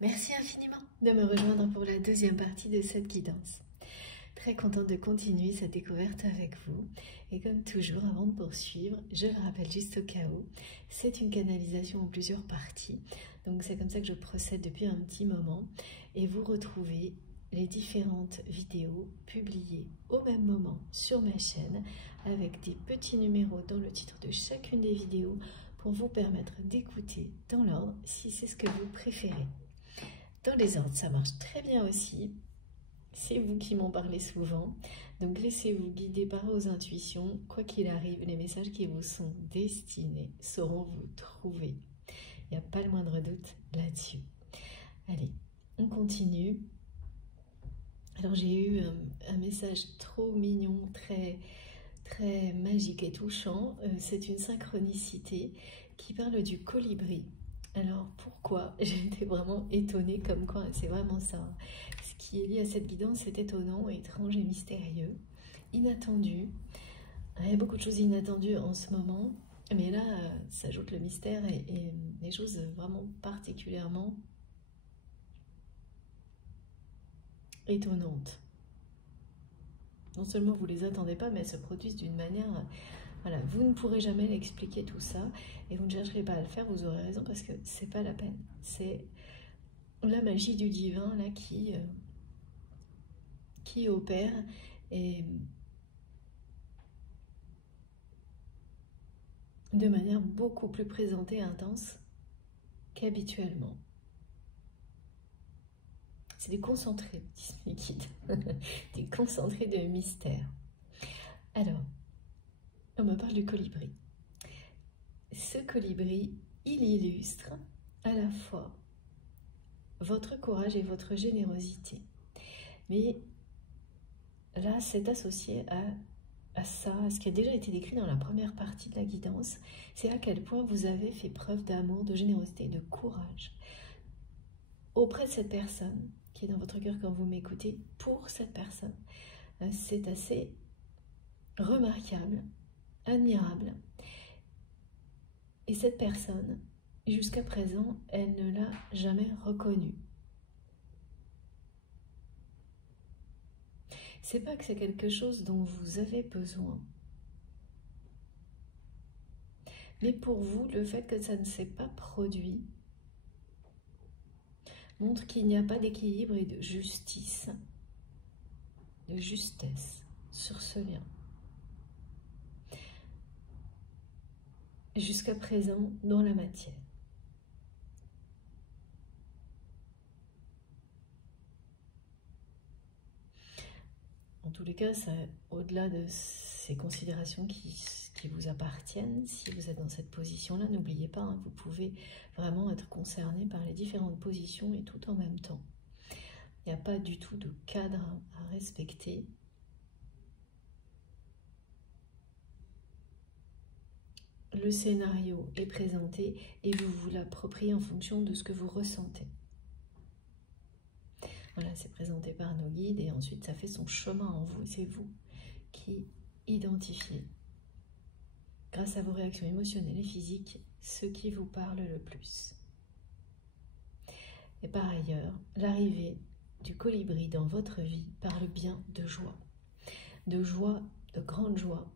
Merci infiniment de me rejoindre pour la deuxième partie de cette guidance. Très contente de continuer cette découverte avec vous. Et comme toujours, avant de poursuivre, je le rappelle juste au cas où, c'est une canalisation en plusieurs parties. Donc c'est comme ça que je procède depuis un petit moment. Et vous retrouvez les différentes vidéos publiées au même moment sur ma chaîne avec des petits numéros dans le titre de chacune des vidéos pour vous permettre d'écouter dans l'ordre si c'est ce que vous préférez. Dans les ordres, ça marche très bien aussi. C'est vous qui m'en parlez souvent. Donc laissez-vous guider par vos intuitions. Quoi qu'il arrive, les messages qui vous sont destinés sauront vous trouver. Il n'y a pas le moindre doute là-dessus. Allez, on continue. Alors j'ai eu un message trop mignon, très magique et touchant. C'est une synchronicité qui parle du colibri. Alors pourquoi? J'étais vraiment étonnée comme quoi, c'est vraiment ça. Ce qui est lié à cette guidance, c'est étonnant, étrange et mystérieux, inattendu. Il y a beaucoup de choses inattendues en ce moment, mais là, s'ajoute le mystère et des choses vraiment particulièrement étonnantes. Non seulement vous ne les attendez pas, mais elles se produisent d'une manière... Voilà, vous ne pourrez jamais l'expliquer tout ça et vous ne chercherez pas à le faire, vous aurez raison parce que c'est pas la peine. C'est la magie du divin là qui opère et de manière beaucoup plus présente et intense qu'habituellement. C'est des concentrés, disent mes guides, des concentrés de mystère. Alors, on me parle du colibri. Ce colibri, il illustre à la fois votre courage et votre générosité. Mais là, c'est associé à ça, à ce qui a déjà été décrit dans la première partie de la guidance, c'est à quel point vous avez fait preuve d'amour, de générosité, de courage auprès de cette personne qui est dans votre cœur quand vous m'écoutez, pour cette personne. C'est assez remarquable, admirable. Et cette personne, jusqu'à présent, elle ne l'a jamais reconnu. C'est pas que c'est quelque chose dont vous avez besoin. Mais pour vous, le fait que ça ne s'est pas produit montre qu'il n'y a pas d'équilibre et de justice, de justesse sur ce lien. Jusqu'à présent, dans la matière. En tous les cas, au-delà de ces considérations qui vous appartiennent, si vous êtes dans cette position-là, n'oubliez pas, hein, vous pouvez vraiment être concerné par les différentes positions et tout en même temps. Il n'y a pas du tout de cadre à respecter. Le scénario est présenté et vous vous l'appropriez en fonction de ce que vous ressentez. Voilà, c'est présenté par nos guides et ensuite ça fait son chemin en vous. C'est vous qui identifiez, grâce à vos réactions émotionnelles et physiques, ce qui vous parle le plus. Et par ailleurs, l'arrivée du colibri dans votre vie parle bien de joie, de grande joie,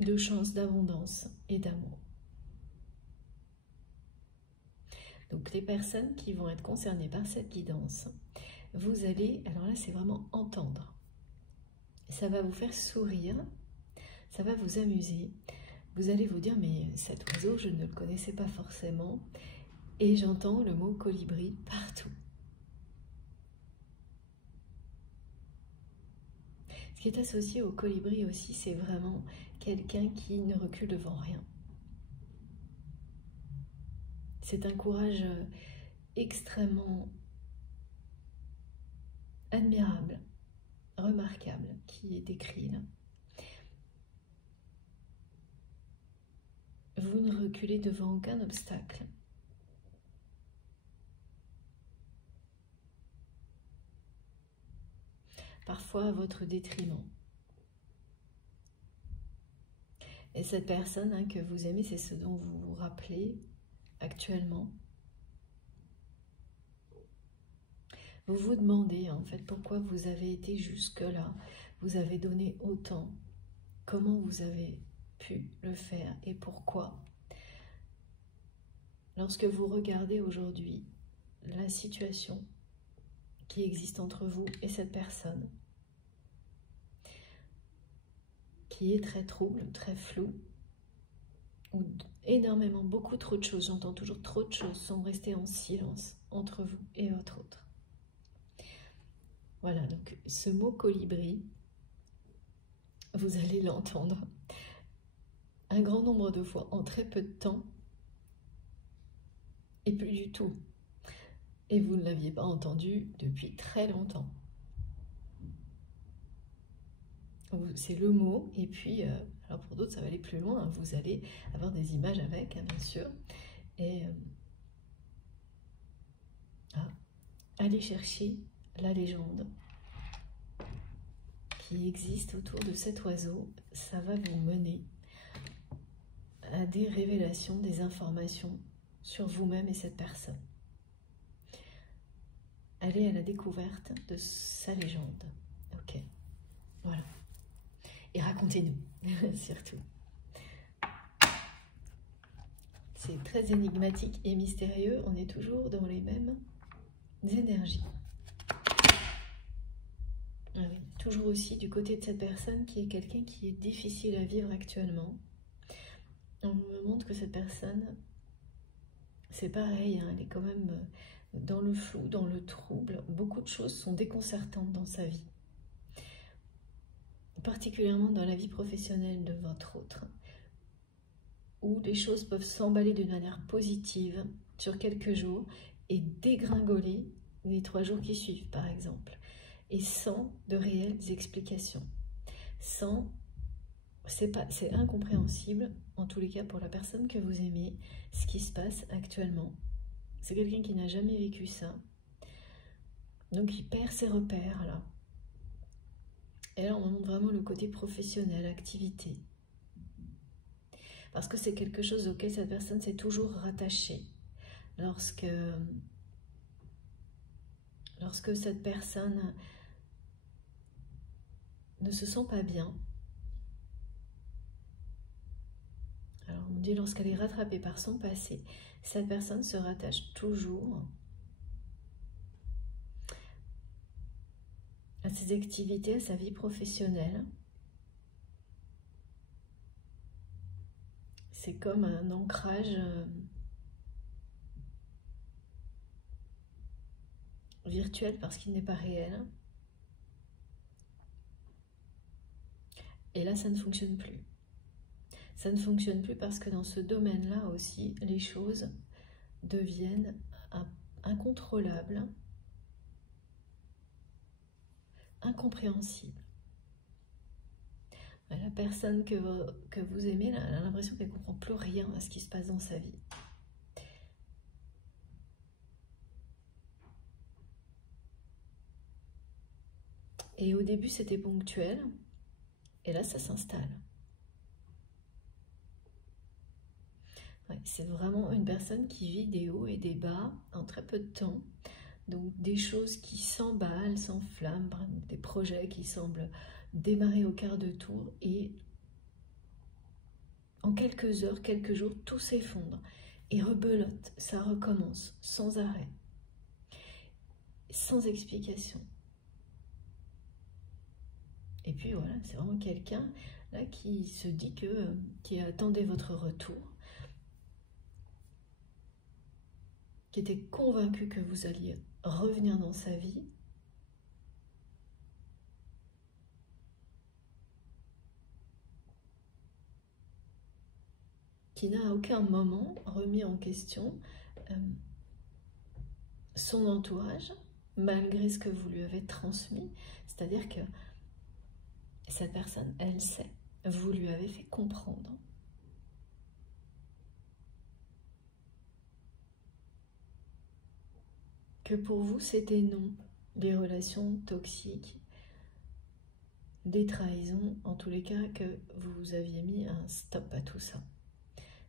de chance, d'abondance et d'amour. Donc les personnes qui vont être concernées par cette guidance, vous allez, alors là c'est vraiment entendre. Ça va vous faire sourire, ça va vous amuser. Vous allez vous dire, mais cet oiseau, je ne le connaissais pas forcément. Et j'entends le mot colibri partout. Ce qui est associé au colibri aussi, c'est vraiment quelqu'un qui ne recule devant rien. C'est un courage extrêmement admirable, remarquable, qui est décrit là. Vous ne reculez devant aucun obstacle. Parfois à votre détriment. Et cette personne que vous aimez, c'est ce dont vous vous rappelez actuellement. Vous vous demandez en fait pourquoi vous avez été jusque-là, vous avez donné autant, comment vous avez pu le faire et pourquoi. Lorsque vous regardez aujourd'hui la situation qui existe entre vous et cette personne, qui est très trouble, très floue, ou énormément, beaucoup trop de choses, j'entends toujours trop de choses, semble rester en silence entre vous et votre autre. Voilà, donc ce mot colibri, vous allez l'entendre un grand nombre de fois en très peu de temps, et plus du tout. Et vous ne l'aviez pas entendu depuis très longtemps. C'est le mot, et puis, alors pour d'autres ça va aller plus loin, hein, vous allez avoir des images avec, hein, bien sûr, et allez chercher la légende qui existe autour de cet oiseau, ça va vous mener à des révélations, des informations sur vous-même et cette personne. Allez à la découverte de sa légende. Ok, voilà. Et racontez-nous, surtout. C'est très énigmatique et mystérieux, on est toujours dans les mêmes énergies. Ah oui, toujours aussi du côté de cette personne qui est quelqu'un qui est difficile à vivre actuellement. On me montre que cette personne, c'est pareil, hein, elle est quand même dans le flou, dans le trouble. Beaucoup de choses sont déconcertantes dans sa vie. Particulièrement dans la vie professionnelle de votre autre, où les choses peuvent s'emballer d'une manière positive sur quelques jours et dégringoler les 3 jours qui suivent, par exemple, et sans de réelles explications. C'est incompréhensible, en tous les cas pour la personne que vous aimez, ce qui se passe actuellement. C'est quelqu'un qui n'a jamais vécu ça, donc il perd ses repères là. Et là, on montre vraiment le côté professionnel, activité. Parce que c'est quelque chose auquel cette personne s'est toujours rattachée. Lorsque cette personne ne se sent pas bien, alors on dit lorsqu'elle est rattrapée par son passé, cette personne se rattache toujours à ses activités, à sa vie professionnelle. C'est comme un ancrage virtuel parce qu'il n'est pas réel. Et là, ça ne fonctionne plus. Ça ne fonctionne plus parce que dans ce domaine-là aussi, les choses deviennent incontrôlables, incompréhensibles. La personne que vous aimez, elle a l'impression qu'elle ne comprend plus rien à ce qui se passe dans sa vie. Et au début, c'était ponctuel, et là, ça s'installe. Ouais, c'est vraiment une personne qui vit des hauts et des bas en très peu de temps. Donc des choses qui s'emballent, s'enflamment, des projets qui semblent démarrer au quart de tour et en quelques heures, quelques jours, tout s'effondre et rebelote, ça recommence sans arrêt, sans explication. Et puis voilà, c'est vraiment quelqu'un là qui se dit qui attendait votre retour, qui était convaincu que vous alliez revenir dans sa vie, qui n'a à aucun moment remis en question son entourage, malgré ce que vous lui avez transmis. C'est-à-dire que cette personne, elle sait, vous lui avez fait comprendre que pour vous, c'était non, les relations toxiques, des trahisons, en tous les cas, que vous aviez mis un stop à tout ça,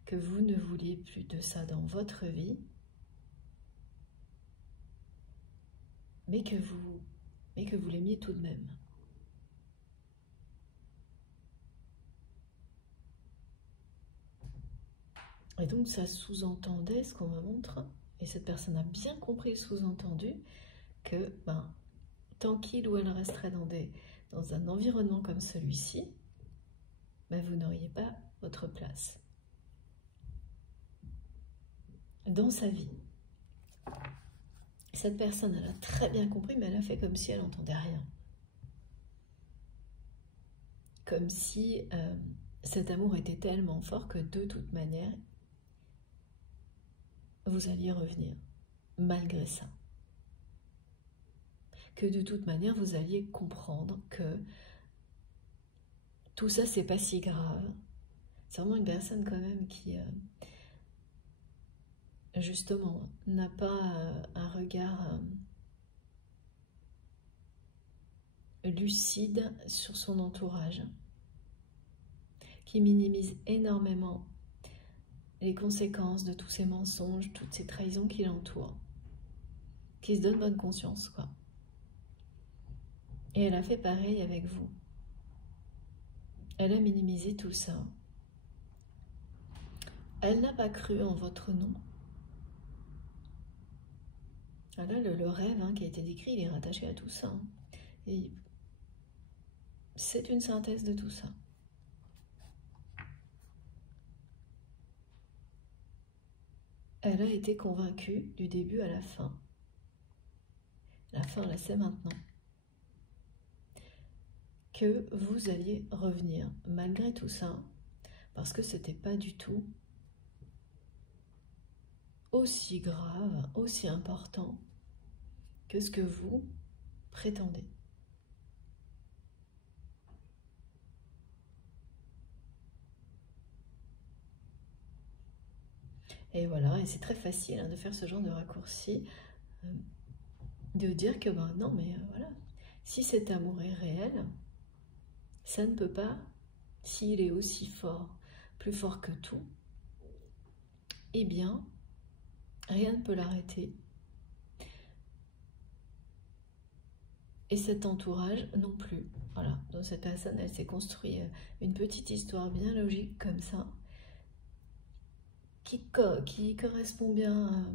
que vous ne vouliez plus de ça dans votre vie. mais que vous l'aimiez tout de même. Et donc ça sous-entendait ce qu'on me montre, et cette personne a bien compris le sous-entendu, que tant qu'il ou elle resterait dans un environnement comme celui-ci, vous n'auriez pas votre place dans sa vie. Cette personne, elle a très bien compris, mais elle a fait comme si elle n'entendait rien. Comme si cet amour était tellement fort que de toute manière, vous alliez revenir, malgré ça. Que de toute manière, vous alliez comprendre que tout ça, c'est pas si grave. C'est vraiment une personne quand même qui, justement, n'a pas un regard lucide sur son entourage, qui minimise énormément les conséquences de tous ces mensonges, toutes ces trahisons qui l'entourent, qui se donne bonne conscience, quoi. Et elle a fait pareil avec vous. Elle a minimisé tout ça. Elle n'a pas cru en votre nom. Là, le rêve qui a été décrit, il est rattaché à tout ça. Et c'est une synthèse de tout ça. Elle a été convaincue du début à la fin. La fin, là, c'est maintenant. Que vous alliez revenir, malgré tout ça, parce que c'était pas du tout aussi grave, aussi important que ce que vous prétendez. Et voilà, et c'est très facile de faire ce genre de raccourci, de dire que non, mais voilà, si cet amour est réel, ça ne peut pas, s'il est aussi fort, plus fort que tout, eh bien, rien ne peut l'arrêter. Et cet entourage non plus. Voilà, donc cette personne, elle s'est construit une petite histoire bien logique comme ça, qui correspond bien,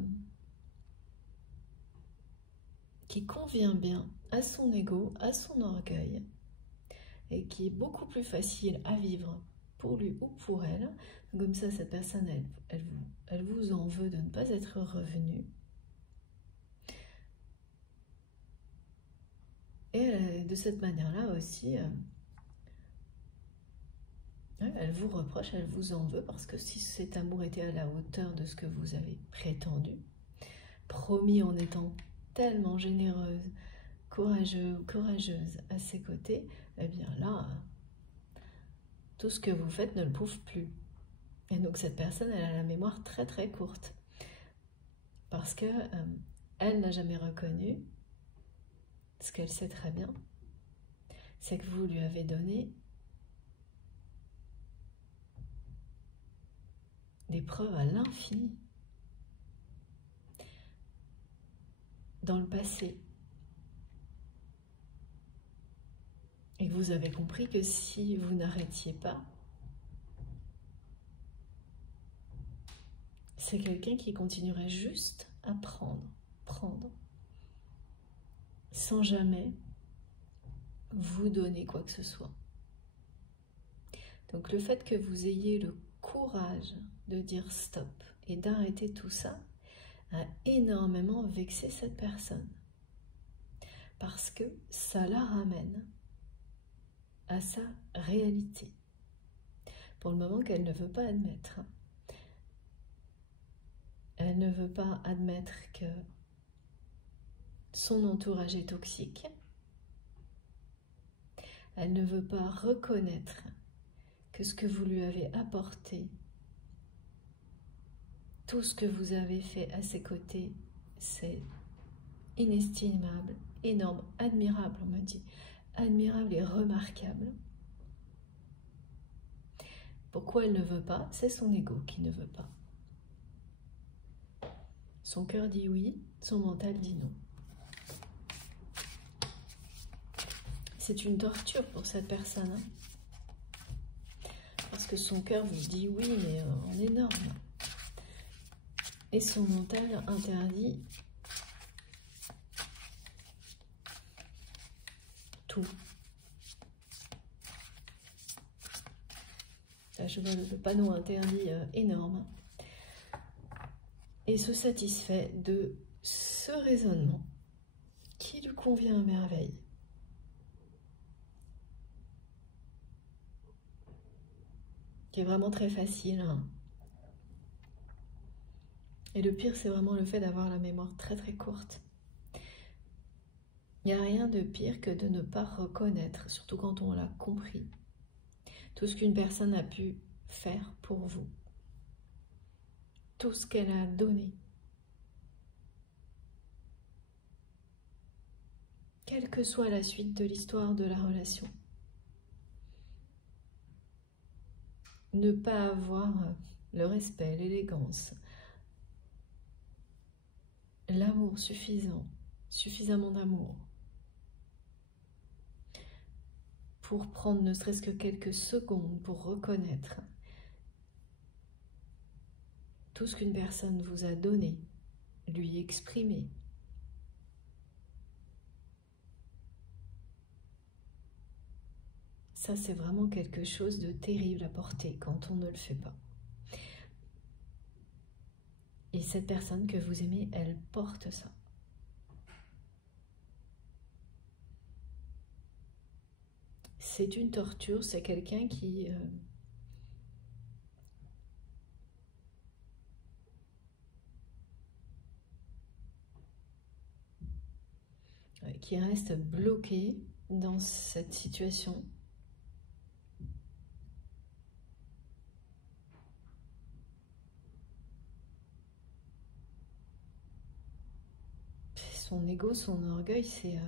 qui convient bien à son ego, à son orgueil, et qui est beaucoup plus facile à vivre pour lui ou pour elle. Comme ça, cette personne, elle vous en veut de ne pas être revenue. Et de cette manière-là aussi, elle vous reproche, elle vous en veut, parce que si cet amour était à la hauteur de ce que vous avez prétendu, promis en étant tellement généreuse, courageuse à ses côtés, eh bien là, tout ce que vous faites ne le prouve plus. Et donc cette personne, elle a la mémoire très très courte, parce que elle n'a jamais reconnu ce qu'elle sait très bien, c'est que vous lui avez donné des preuves à l'infini dans le passé. Et que vous avez compris que si vous n'arrêtiez pas, c'est quelqu'un qui continuerait juste à prendre, sans jamais vous donner quoi que ce soit. Donc le fait que vous ayez le courage de dire stop et d'arrêter tout ça a énormément vexé cette personne, parce que ça la ramène à sa réalité, pour le moment qu'elle ne veut pas admettre. Elle ne veut pas admettre que son entourage est toxique. Elle ne veut pas reconnaître que ce que vous lui avez apporté, tout ce que vous avez fait à ses côtés, c'est inestimable, énorme, admirable, on me dit, admirable et remarquable. Pourquoi elle ne veut pas? C'est son ego qui ne veut pas. Son cœur dit oui, son mental dit non. c'est une torture pour cette personne. Hein, parce que son cœur vous dit oui, mais en énorme. Et son mental interdit tout. Là, je vois le panneau interdit énorme. Et se satisfait de ce raisonnement qui lui convient à merveille. Qui est vraiment très facile. Hein. Et le pire, c'est vraiment le fait d'avoir la mémoire très très courte. Il n'y a rien de pire que de ne pas reconnaître, surtout quand on l'a compris, tout ce qu'une personne a pu faire pour vous. Tout ce qu'elle a donné. Quelle que soit la suite de l'histoire de la relation. Ne pas avoir le respect, l'élégance, l'amour suffisant, suffisamment d'amour pour prendre ne serait-ce que quelques secondes pour reconnaître tout ce qu'une personne vous a donné, lui exprimer. Ça, c'est vraiment quelque chose de terrible à porter quand on ne le fait pas. Et cette personne que vous aimez, elle porte ça. C'est une torture, c'est quelqu'un qui reste bloqué dans cette situation. Son ego, son orgueil, c'est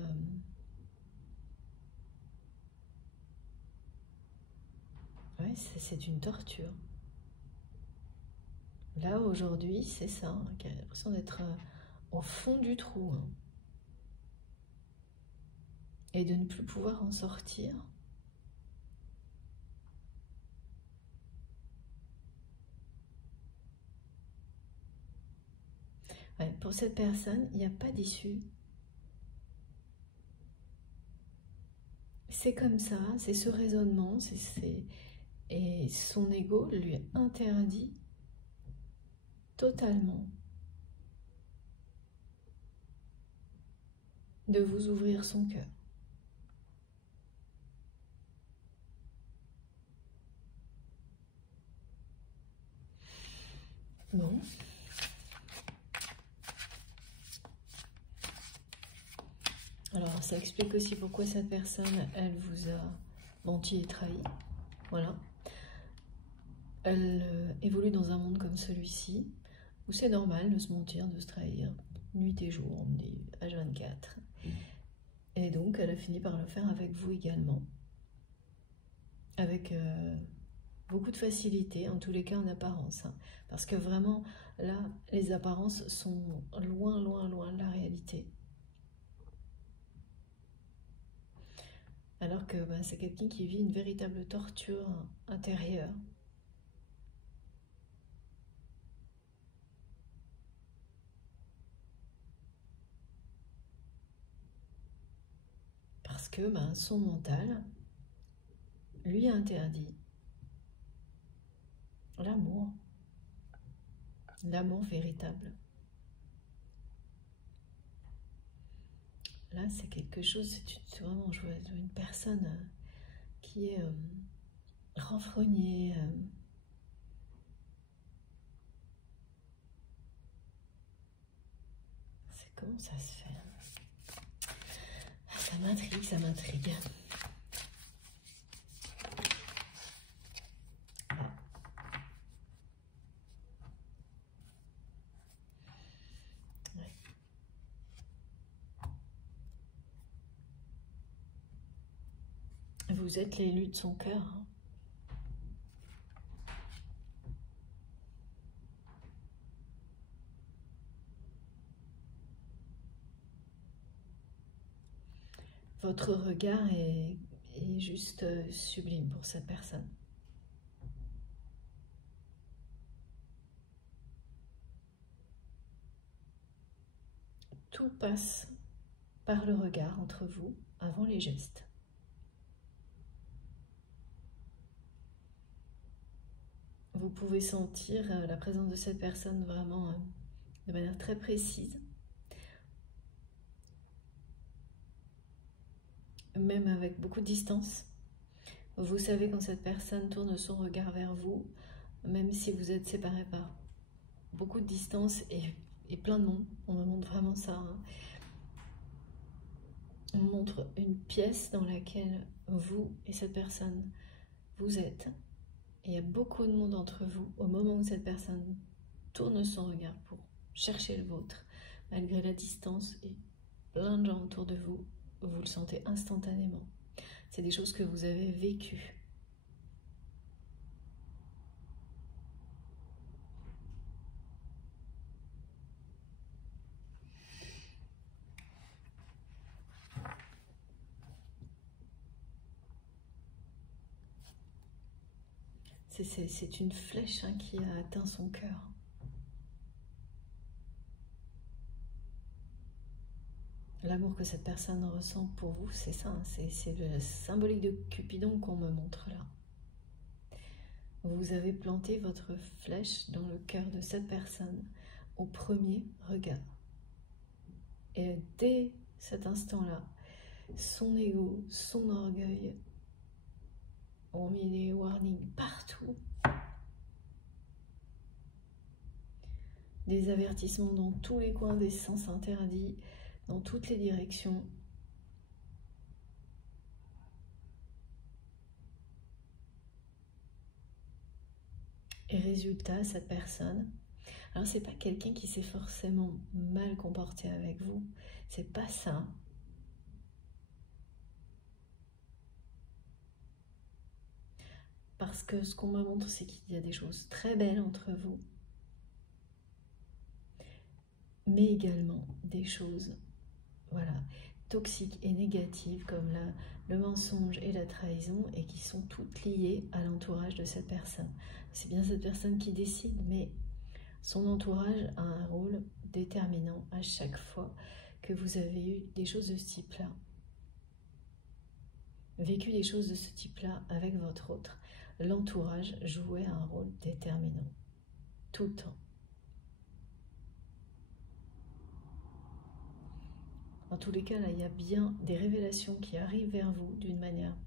une torture. Là, aujourd'hui, c'est ça, hein, qui a l'impression d'être au fond du trou. Hein, et de ne plus pouvoir en sortir. Ouais, pour cette personne, il n'y a pas d'issue. C'est comme ça, c'est ce raisonnement, et son ego lui interdit totalement de vous ouvrir son cœur. Bon. Alors, ça explique aussi pourquoi cette personne, elle vous a menti et trahi. Voilà. Elle évolue dans un monde comme celui-ci, où c'est normal de se mentir, de se trahir, nuit et jour, on dit H24. Et donc, elle a fini par le faire avec vous également. Avec beaucoup de facilité, en tous les cas en apparence. Hein. Parce que vraiment, là, les apparences sont loin, loin, loin de la réalité. Alors que c'est quelqu'un qui vit une véritable torture intérieure. Parce que son mental lui interdit l'amour. L'amour véritable. Là, c'est quelque chose, c'est vraiment, je vois une personne qui est renfrognée. C'est comment ça se fait? Ça m'intrigue, ça m'intrigue. Vous êtes l'élu de son cœur. Hein. Votre regard est juste sublime pour cette personne. Tout passe par le regard entre vous avant les gestes. Vous pouvez sentir la présence de cette personne vraiment de manière très précise. Même avec beaucoup de distance. Vous savez quand cette personne tourne son regard vers vous, même si vous êtes séparés par beaucoup de distance et plein de monde. On me montre vraiment ça. Hein. On montre une pièce dans laquelle vous et cette personne, vous êtes. Et il y a beaucoup de monde entre vous au moment où cette personne tourne son regard pour chercher le vôtre, malgré la distance et plein de gens autour de vous, vous le sentez instantanément. C'est des choses que vous avez vécues. C'est une flèche hein, qui a atteint son cœur. L'amour que cette personne ressent pour vous, c'est ça, hein, c'est le symbolique de Cupidon qu'on me montre là. Vous avez planté votre flèche dans le cœur de cette personne au premier regard. Et dès cet instant-là, son ego, son orgueil ont mis des warnings partout. Des avertissements dans tous les coins des sens interdits, dans toutes les directions. Et résultat, cette personne, alors c'est pas quelqu'un qui s'est forcément mal comporté avec vous, c'est pas ça. Parce que ce qu'on me montre, c'est qu'il y a des choses très belles entre vous, mais également des choses, voilà, toxiques et négatives comme le mensonge et la trahison et qui sont toutes liées à l'entourage de cette personne. C'est bien cette personne qui décide, mais son entourage a un rôle déterminant à chaque fois que vous avez eu des choses de ce type-là. Vécu des choses de ce type-là avec votre autre, l'entourage jouait un rôle déterminant, tout le temps. En tous les cas, là, il y a bien des révélations qui arrivent vers vous d'une manière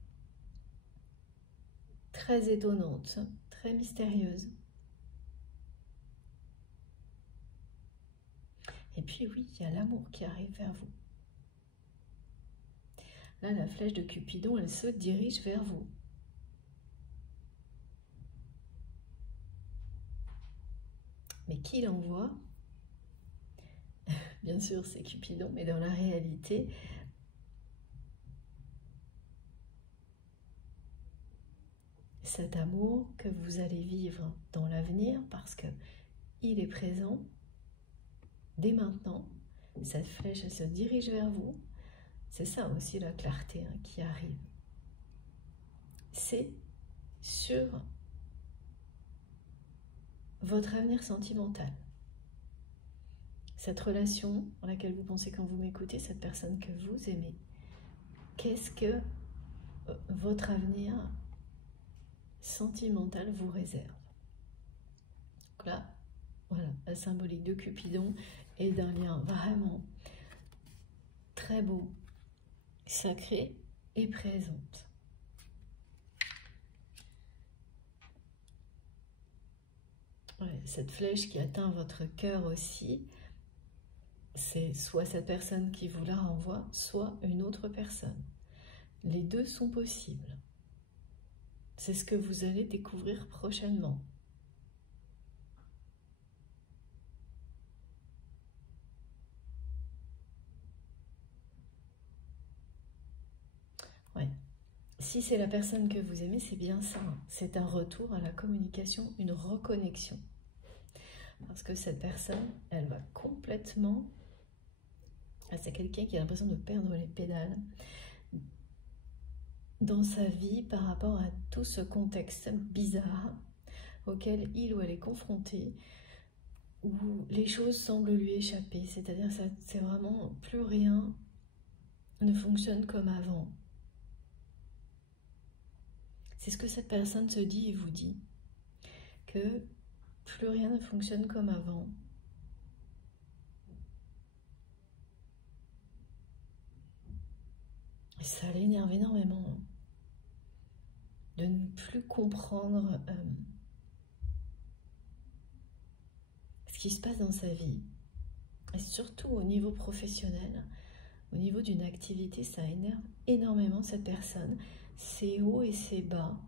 très étonnante, très mystérieuse. Et puis oui, il y a l'amour qui arrive vers vous. Là, la flèche de Cupidon, elle se dirige vers vous. Mais qui l'envoie? Bien sûr, c'est Cupidon, mais dans la réalité, cet amour que vous allez vivre dans l'avenir, parce que il est présent, dès maintenant, cette flèche, elle se dirige vers vous. C'est ça aussi la clarté hein, qui arrive. C'est sur votre avenir sentimental. Cette relation dans laquelle vous pensez quand vous m'écoutez, cette personne que vous aimez, qu'est-ce que votre avenir sentimental vous réserve? Donc là, voilà, la symbolique de Cupidon est d'un lien vraiment très beau, sacré et présente. Ouais, cette flèche qui atteint votre cœur aussi, c'est soit cette personne qui vous la renvoie, soit une autre personne. Les deux sont possibles. C'est ce que vous allez découvrir prochainement. Ouais. Si c'est la personne que vous aimez, c'est bien ça. C'est un retour à la communication, une reconnexion. Parce que cette personne, elle va complètement... C'est quelqu'un qui a l'impression de perdre les pédales. dans sa vie par rapport à tout ce contexte bizarre auquel il ou elle est confronté, où les choses semblent lui échapper, c'est-à-dire c'est vraiment plus rien ne fonctionne comme avant. C'est ce que cette personne se dit et vous dit, que plus rien ne fonctionne comme avant. Et ça l'énerve énormément de ne plus comprendre ce qui se passe dans sa vie. Et surtout au niveau professionnel, au niveau d'une activité, ça énerve énormément cette personne. Ses hauts et ses bas,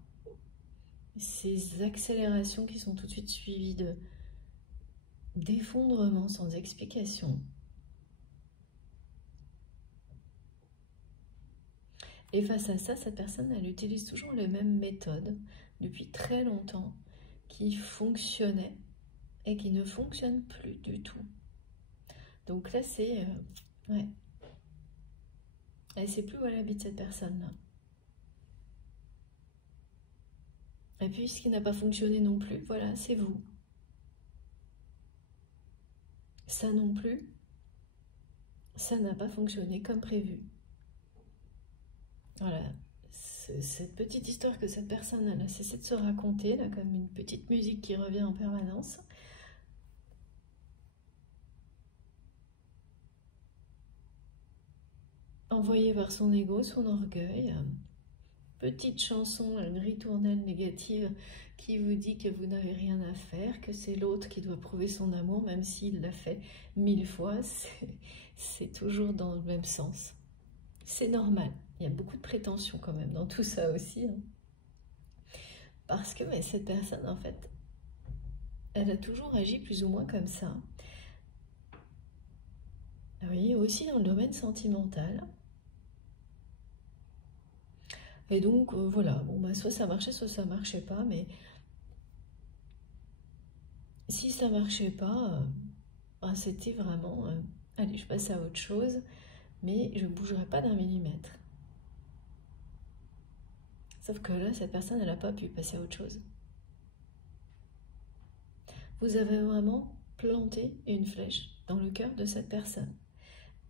ces accélérations qui sont tout de suite suivies d'effondrements sans explication. Et face à ça, cette personne, elle utilise toujours les mêmes méthodes depuis très longtemps qui fonctionnaient et qui ne fonctionnent plus du tout. Donc là, c'est... ouais. Elle ne sait plus où elle habite, cette personne-là. Et puis, ce qui n'a pas fonctionné non plus, voilà, c'est vous. Ça non plus, ça n'a pas fonctionné comme prévu. Voilà, cette petite histoire que cette personne a cessé de se raconter, là, comme une petite musique qui revient en permanence. Envoyée par son ego, son orgueil. Petite chanson, une ritournelle négative qui vous dit que vous n'avez rien à faire, que c'est l'autre qui doit prouver son amour, même s'il l'a fait 1000 fois, c'est toujours dans le même sens. C'est normal, il y a beaucoup de prétention quand même dans tout ça aussi. Hein. Parce que cette personne, en fait, elle a toujours agi plus ou moins comme ça. Oui, aussi dans le domaine sentimental. Et donc, voilà, bon, bah, soit ça marchait, soit ça marchait pas, mais si ça marchait pas, bah, c'était vraiment, allez, je passe à autre chose, mais je ne bougerai pas d'un millimètre. Sauf que là, cette personne, elle n'a pas pu passer à autre chose. Vous avez vraiment planté une flèche dans le cœur de cette personne.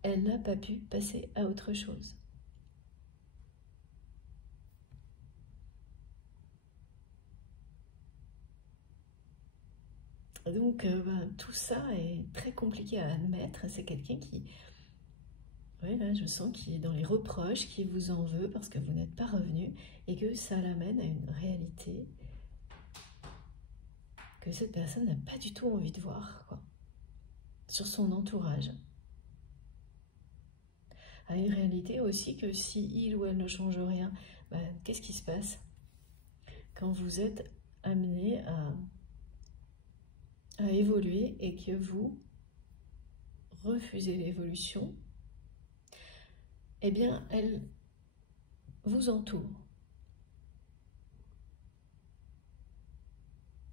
Elle n'a pas pu passer à autre chose. Donc, tout ça est très compliqué à admettre. C'est quelqu'un qui, oui, là, je sens qu'il est dans les reproches, qui vous en veut parce que vous n'êtes pas revenu et que ça l'amène à une réalité que cette personne n'a pas du tout envie de voir, quoi, sur son entourage. À une réalité aussi que si il ou elle ne change rien, qu'est-ce qui se passe quand vous êtes amené à évoluer et que vous refusez l'évolution? Eh bien, elle vous entoure.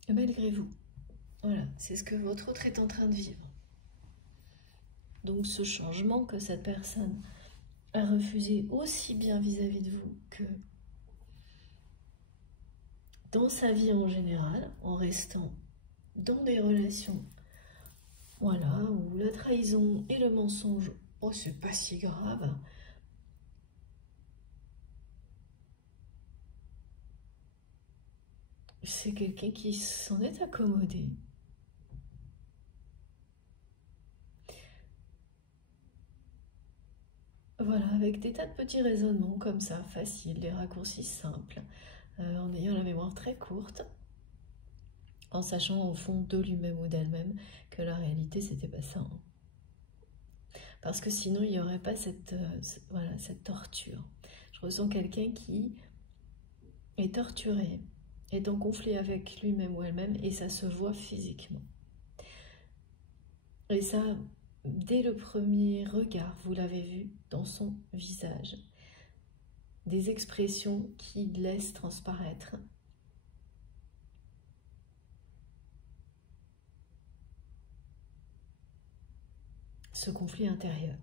Malgré vous. Voilà, c'est ce que votre autre est en train de vivre. Donc ce changement que cette personne a refusé aussi bien vis-à-vis de vous que dans sa vie en général, en restant dans des relations, voilà, où la trahison et le mensonge, oh c'est pas si grave. C'est quelqu'un qui s'en est accommodé. Voilà, avec des tas de petits raisonnements comme ça, faciles, des raccourcis simples, en ayant la mémoire très courte, en sachant au fond de lui-même ou d'elle-même que la réalité c'était pas ça. Hein. Parce que sinon il n'y aurait pas voilà, cette torture. Je ressens quelqu'un qui est torturé, est en conflit avec lui-même ou elle-même et ça se voit physiquement. Et ça, dès le premier regard, vous l'avez vu dans son visage. Des expressions qui laissent transparaître ce conflit intérieur.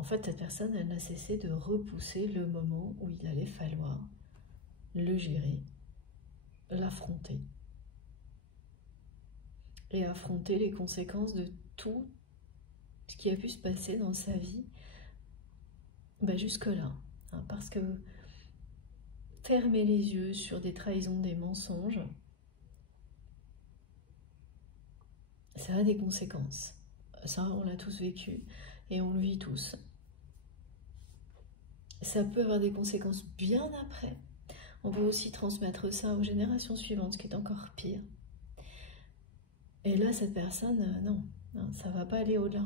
En fait, cette personne, elle n'a cessé de repousser le moment où il allait falloir le gérer, l'affronter. Et affronter les conséquences de tout ce qui a pu se passer dans sa vie jusque-là. Hein, parce que fermer les yeux sur des trahisons, des mensonges, ça a des conséquences. Ça, on l'a tous vécu et on le vit tous. Ça peut avoir des conséquences bien après. On peut aussi transmettre ça aux générations suivantes, ce qui est encore pire. Et là, cette personne, non, ça ne va pas aller au-delà.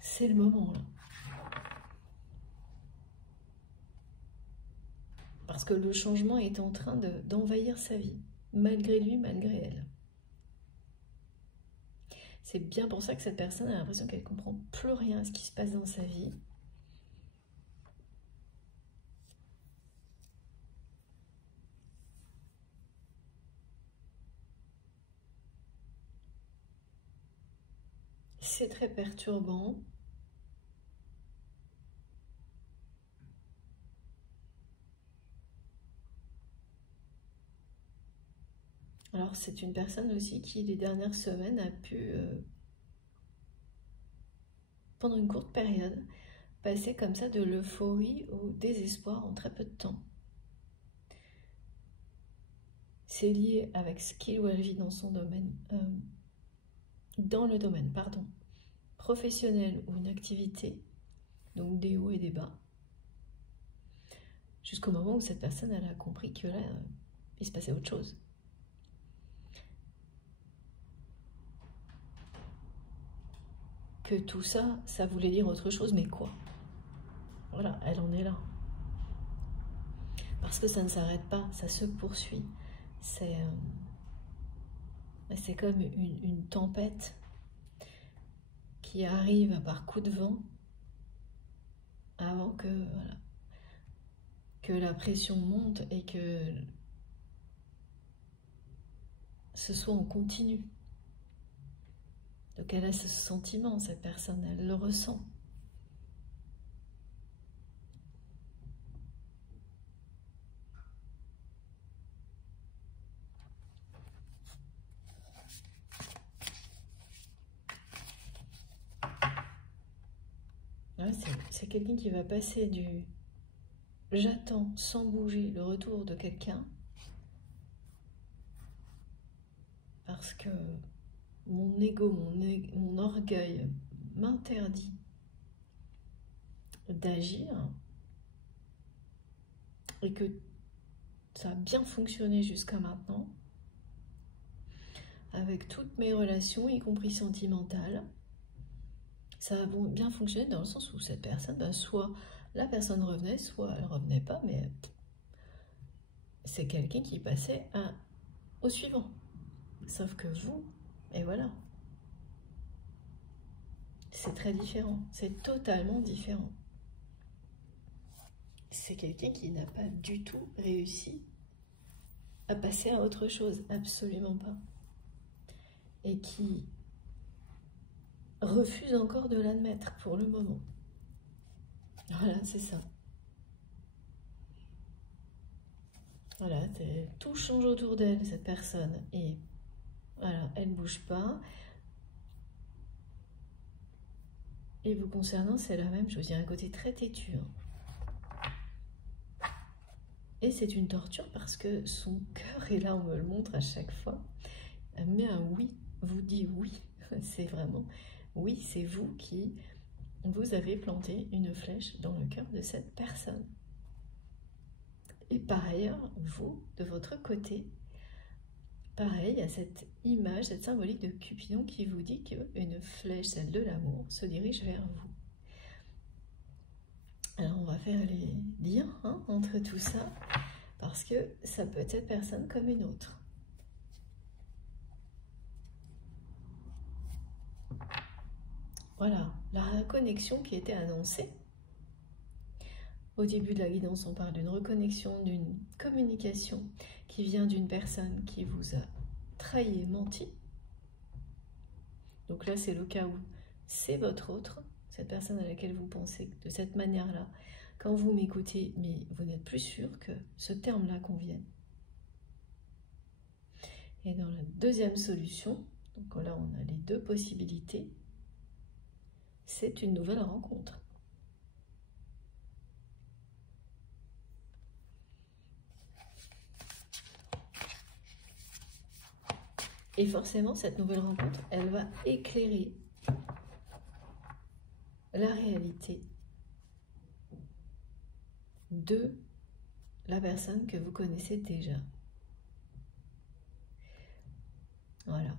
C'est le moment, là. Parce que le changement est en train d'envahir sa vie, malgré lui, malgré elle. C'est bien pour ça que cette personne a l'impression qu'elle ne comprend plus rien à ce qui se passe dans sa vie. C'est très perturbant. Alors, c'est une personne aussi qui, les dernières semaines, a pu, pendant une courte période, passer comme ça de l'euphorie au désespoir en très peu de temps. C'est lié avec ce qu'il ou elle vit dans son domaine, professionnel ou une activité, donc des hauts et des bas, jusqu'au moment où cette personne elle a compris que là, il se passait autre chose. Que tout ça, ça voulait dire autre chose, mais quoi? Voilà, elle en est là. Parce que ça ne s'arrête pas, ça se poursuit. C'est comme une tempête qui arrive par coup de vent avant que la pression monte et que ce soit en continu. Donc elle a ce sentiment, cette personne, elle le ressent. Ouais, c'est quelqu'un qui va passer du « j'attends sans bouger le retour de quelqu'un » parce que mon ego, mon orgueil m'interdit d'agir et que ça a bien fonctionné jusqu'à maintenant avec toutes mes relations, y compris sentimentales. Ça a bien fonctionné dans le sens où cette personne, soit la personne revenait, soit elle revenait pas, mais c'est quelqu'un qui passait au suivant. Sauf que vous, et voilà. C'est très différent, c'est totalement différent. C'est quelqu'un qui n'a pas du tout réussi à passer à autre chose, absolument pas. Et qui refuse encore de l'admettre pour le moment. Voilà, c'est ça. Voilà, tout change autour d'elle, cette personne. Et voilà, elle ne bouge pas. Et vous concernant, c'est la même chose. Il y a un côté très têtu. Et c'est une torture parce que son cœur, et là on me le montre à chaque fois, mais un oui vous dit oui. C'est vraiment oui, c'est vous qui vous avez planté une flèche dans le cœur de cette personne. Et par ailleurs, vous, de votre côté, pareil, il y a cette image, cette symbolique de Cupidon qui vous dit qu'une flèche, celle de l'amour, se dirige vers vous. Alors on va faire les liens entre tout ça, parce que ça peut être cette personne comme une autre. Voilà, la connexion qui était annoncée Au début de la guidance, on parle d'une reconnexion, d'une communication qui vient d'une personne qui vous a trahi et menti. Donc là, c'est le cas où c'est votre autre, cette personne à laquelle vous pensez de cette manière-là. Quand vous m'écoutez, mais vous n'êtes plus sûr que ce terme-là convienne. Et dans la deuxième solution, donc là on a les deux possibilités, c'est une nouvelle rencontre. Et forcément, cette nouvelle rencontre, elle va éclairer la réalité de la personne que vous connaissez déjà. Voilà.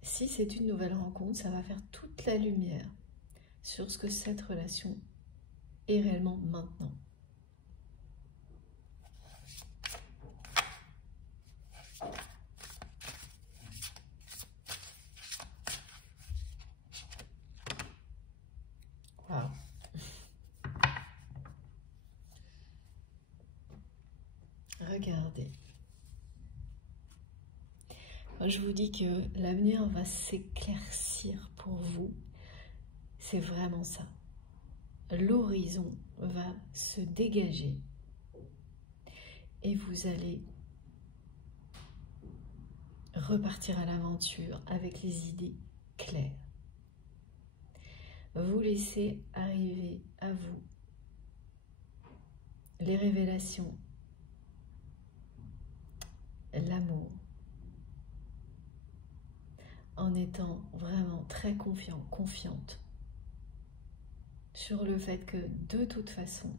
Si c'est une nouvelle rencontre, ça va faire toute la lumière sur ce que cette relation est réellement maintenant. Wow. Regardez. Moi, je vous dis que l'avenir va s'éclaircir pour vous. C'est vraiment ça. L'horizon va se dégager et vous allez repartir à l'aventure avec les idées claires. Vous laissez arriver à vous les révélations, l'amour, en étant vraiment très confiante sur le fait que de toute façon,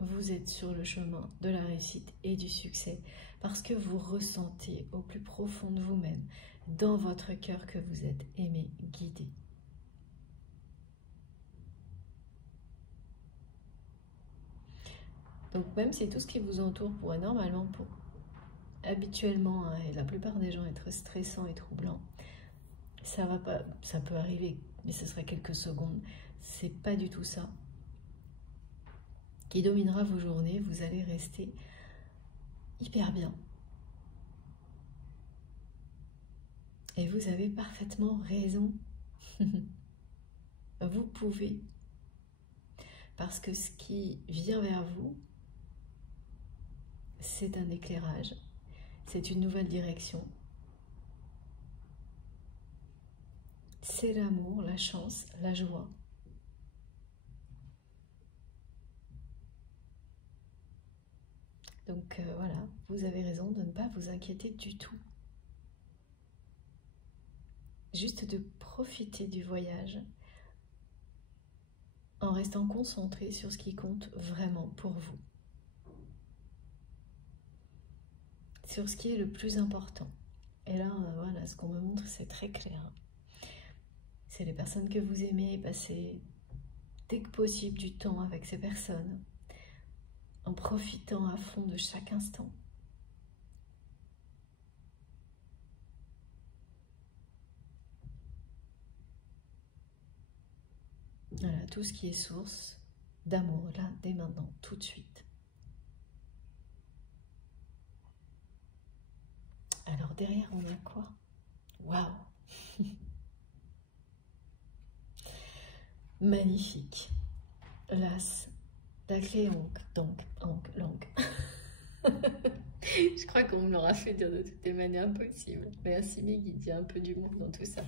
vous êtes sur le chemin de la réussite et du succès parce que vous ressentez au plus profond de vous-même, dans votre cœur, que vous êtes aimé, guidé. Donc même si tout ce qui vous entoure pourrait normalement, habituellement, hein, et la plupart des gens, être stressant et troublant, ça va pas, ça peut arriver, mais ce serait quelques secondes. C'est pas du tout ça qui dominera vos journées. Vous allez rester hyper bien. Et vous avez parfaitement raison. Vous pouvez. Parce que ce qui vient vers vous, c'est un éclairage, c'est une nouvelle direction. C'est l'amour, la chance, la joie. Donc voilà, vous avez raison de ne pas vous inquiéter du tout. Juste de profiter du voyage en restant concentré sur ce qui compte vraiment pour vous. Sur ce qui est le plus important. Et là, voilà, ce qu'on me montre, c'est très clair. C'est les personnes que vous aimez, passer dès que possible du temps avec ces personnes, en profitant à fond de chaque instant. Voilà, tout ce qui est source d'amour, là, dès maintenant, tout de suite. Alors derrière, on a quoi? Waouh! Magnifique. L'as, la clé langue. Je crois qu'on me l'aura fait dire de toutes les manières possibles. Merci mes guides, il y a un peu d'humour dans tout ça.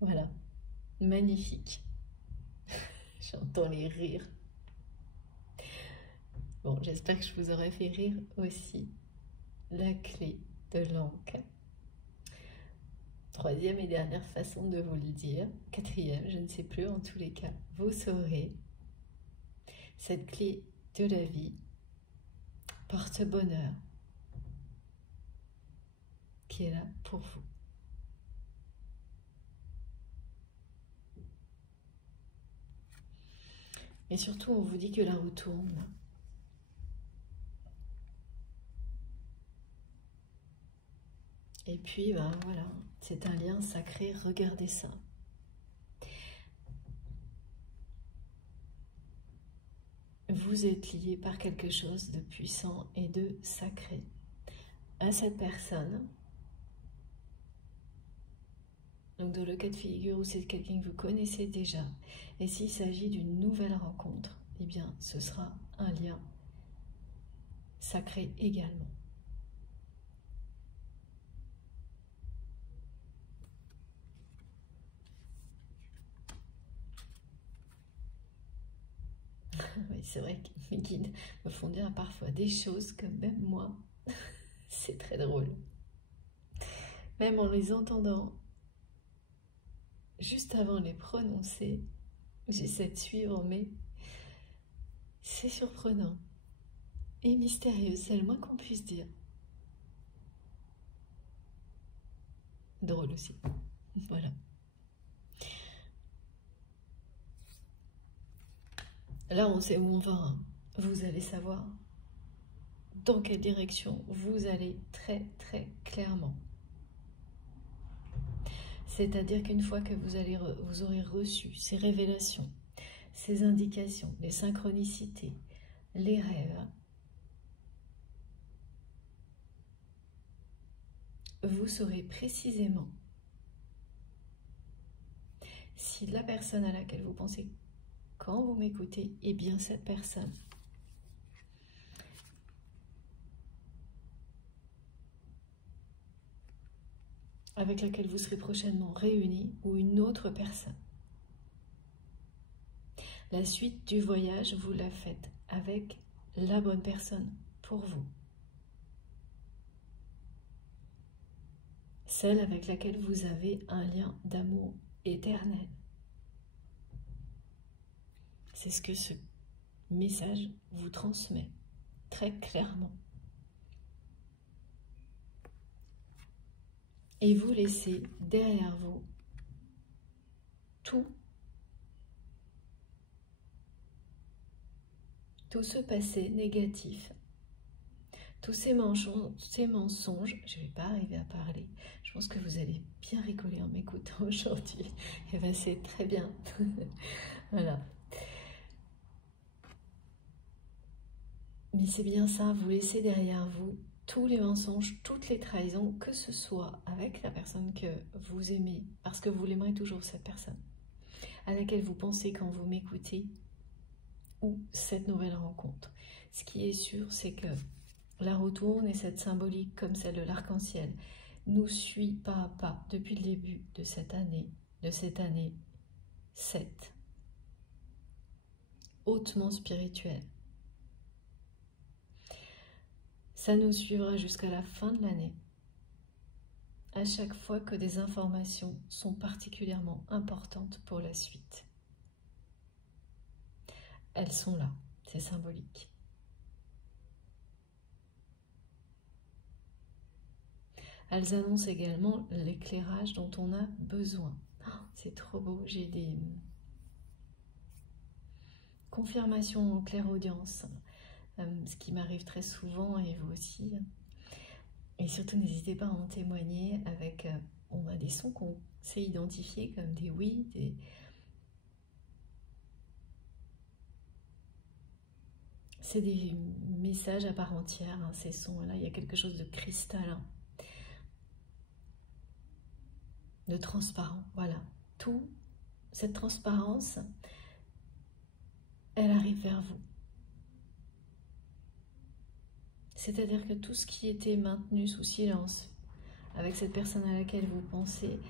Voilà, magnifique. J'entends les rires. Bon, j'espère que je vous aurai fait rire aussi. La clé de l'encre. Troisième et dernière façon de vous le dire. Quatrième, je ne sais plus, en tous les cas, vous saurez. Cette clé de la vie porte bonheur qui est là pour vous. Et surtout, on vous dit que la roue tourne. Et puis, ben voilà, c'est un lien sacré, regardez ça. vous êtes lié par quelque chose de puissant et de sacré à cette personne. Donc dans le cas de figure où c'est quelqu'un que vous connaissez déjà, et s'il s'agit d'une nouvelle rencontre, eh bien ce sera un lien sacré également. Oui, c'est vrai que mes guides me font dire parfois des choses que même moi, c'est très drôle. Même en les entendant, juste avant de les prononcer, j'essaie de suivre, mais c'est surprenant et mystérieux, c'est le moins qu'on puisse dire. Drôle aussi. Voilà. Là, on sait où on va. Hein. Vous allez savoir dans quelle direction vous allez très très clairement. C'est-à-dire qu'une fois que vous aurez reçu ces révélations, ces indications, les synchronicités, les rêves, vous saurez précisément si la personne à laquelle vous pensez quand vous m'écoutez est bien cette personne. Avec laquelle vous serez prochainement réunis ou une autre personne. La suite du voyage, vous la faites avec la bonne personne pour vous. Celle avec laquelle vous avez un lien d'amour éternel. C'est ce que ce message vous transmet très clairement. Et vous laissez derrière vous tout ce passé négatif, tous ces mensonges, je ne vais pas arriver à parler, je pense que vous allez bien rigoler en m'écoutant aujourd'hui, et bien c'est très bien, voilà. Mais c'est bien ça, vous laissez derrière vous tous les mensonges, toutes les trahisons, que ce soit avec la personne que vous aimez, parce que vous l'aimerez toujours cette personne, à laquelle vous pensez quand vous m'écoutez, ou cette nouvelle rencontre. Ce qui est sûr, c'est que la retourne et cette symbolique comme celle de l'arc-en-ciel nous suit pas à pas depuis le début de cette année 7, hautement spirituelle. Ça nous suivra jusqu'à la fin de l'année, à chaque fois que des informations sont particulièrement importantes pour la suite. Elles sont là, c'est symbolique. Elles annoncent également l'éclairage dont on a besoin. Oh, c'est trop beau, j'ai des confirmations en clairaudience, ce qui m'arrive très souvent et vous aussi. Et surtout, n'hésitez pas à en témoigner avec, on a des sons qu'on sait identifier comme des oui, des... C'est des messages à part entière, hein, ces sons-là. Il y a quelque chose de cristallin, de transparent. Voilà. Tout, cette transparence, elle arrive vers vous. C'est-à-dire que tout ce qui était maintenu sous silence avec cette personne à laquelle vous pensez